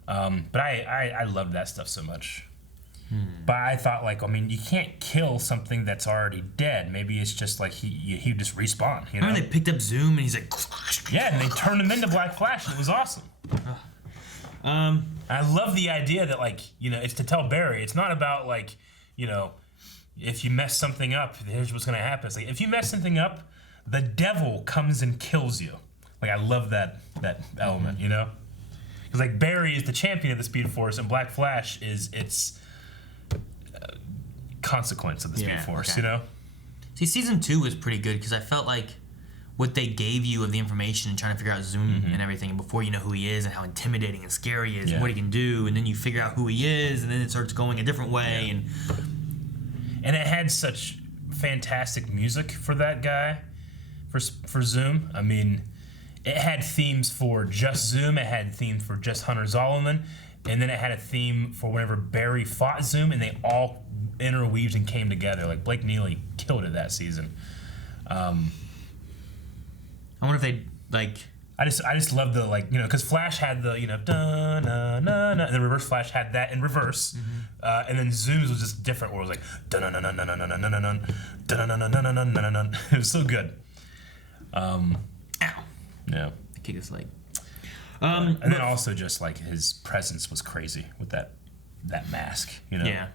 But I loved that stuff so much. But I thought like, I mean, you can't kill something that's already dead. Maybe it's just like he just respawn. You know? Remember they picked up Zoom and he's like, yeah, and they turned him into Black Flash. It was awesome. I love the idea that like, you know, it's to tell Barry. It's not about like, you know, if you mess something up, here's what's gonna happen. It's like if you mess something up, the devil comes and kills you. Like I love that element, you know, because like Barry is the champion of the Speed Force, and Black Flash is its consequence of the Speed Force, you know? See, season 2 was pretty good because I felt like what they gave you of the information and trying to figure out Zoom and everything before you know who he is and how intimidating and scary he is and what he can do, and then you figure out who he is, and then it starts going a different way. And it had such fantastic music for that guy, for Zoom. I mean, it had themes for just Zoom, it had themes for just Hunter Zolomon, and then it had a theme for whenever Barry fought Zoom, and they all interweaved and came together. Like Blake Neely killed it that season. I wonder if they like. I just love the like, you know, because Flash had the, you know, da na na na, and then Reverse Flash had that in reverse, and then Zoom's was just different, where it was like da na na na na na na na na na da na na na na na na na. It was so good. Ow. Yeah. The kick is like. And then also just like his presence was crazy with that mask, you know. Yeah.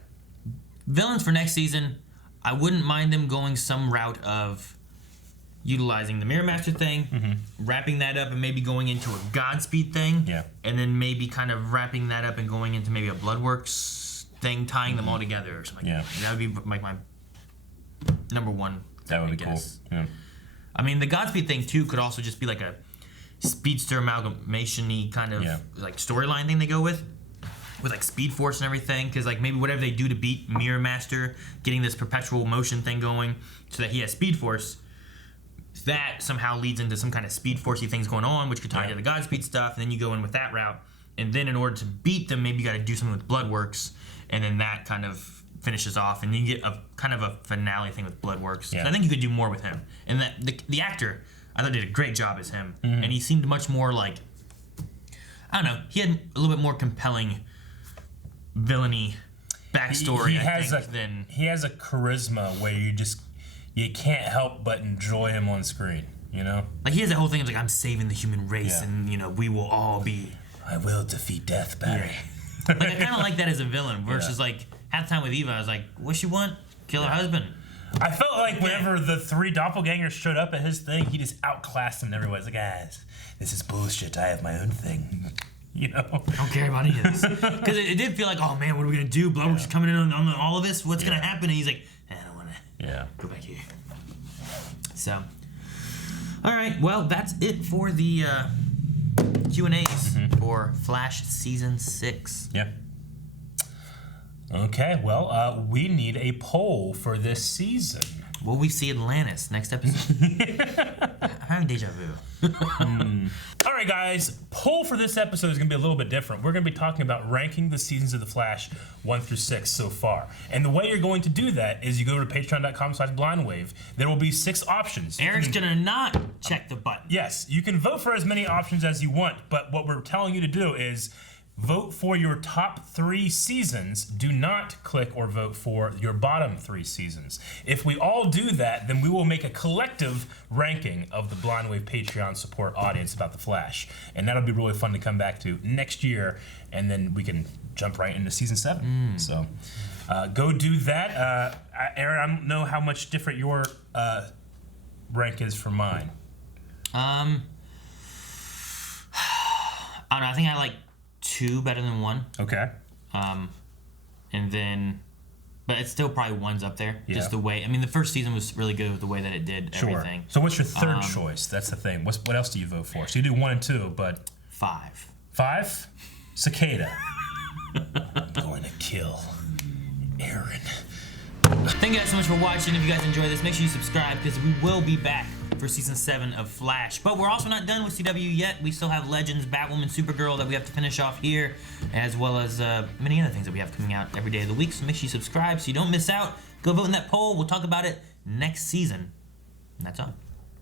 Villains for next season, I wouldn't mind them going some route of utilizing the Mirror Master thing, wrapping that up and maybe going into a Godspeed thing, and then maybe kind of wrapping that up and going into maybe a Bloodworks thing, tying them all together or something. Yeah. That would be like my number one. That would be cool. Yeah. I mean, the Godspeed thing too could also just be like a speedster amalgamation-y kind of like storyline thing they go with like Speed Force and everything, because like maybe whatever they do to beat Mirror Master, getting this perpetual motion thing going so that he has Speed Force, that somehow leads into some kind of Speed Force-y things going on, which could tie into the Godspeed stuff, and then you go in with that route, and then in order to beat them, maybe you got to do something with Bloodworks, and then that kind of finishes off, and you get a kind of a finale thing with Bloodworks. So I think you could do more with him, and that the actor I thought did a great job as him, and he seemed much more like, I don't know, he had a little bit more compelling villainy backstory. He has a charisma where you can't help but enjoy him on screen. You know, like he has that whole thing of like, I'm saving the human race, and you know we will all be. I will defeat death, Barry. Like I kind of like that as a villain versus like half the time with Eva, I was like, what she want? Kill her husband. I felt like whenever the 3 doppelgangers showed up at his thing, he just outclassed them. And everybody's like, guys, this is bullshit. I have my own thing. You know, I don't care about any of this because it did feel like, oh man, what are we gonna do? Bloodworks is coming in on all of this. What's gonna happen? And he's like, I don't wanna. Go back here. So, all right. Well, that's it for the Q&As for Flash season 6. Yeah. Okay. Well, we need a poll for this season. Will we see Atlantis next episode? I'm having deja vu. All right, guys. Poll for this episode is going to be a little bit different. We're going to be talking about ranking the seasons of The Flash 1 through 6 so far. And the way you're going to do that is you go to patreon.com/blindwave. There will be 6 options. Eric's going to not check the button. Yes, you can vote for as many options as you want, but what we're telling you to do is vote for your top 3 seasons. Do not click or vote for your bottom 3 seasons. If we all do that, then we will make a collective ranking of the Blind Wave Patreon support audience about The Flash. And that'll be really fun to come back to next year, and then we can jump right into season 7. So go do that. Aaron, I don't know how much different your rank is from mine. I don't know. I think I like 2 better than 1. Okay. And then, but it's still probably 1's up there. Yeah. Just the way. I mean, the first season was really good with the way that it did everything. So what's your third choice? That's the thing. What else do you vote for? So you do 1 and 2, but 5. 5? Cicada. I'm going to kill Aaron. Thank you guys so much for watching. If you guys enjoy this, make sure you subscribe because we will be back for season 7 of Flash. But we're also not done with CW yet. We still have Legends, Batwoman, Supergirl that we have to finish off here, as well as many other things that we have coming out every day of the week. So make sure you subscribe so you don't miss out. Go vote in that poll. We'll talk about it next season. And that's all.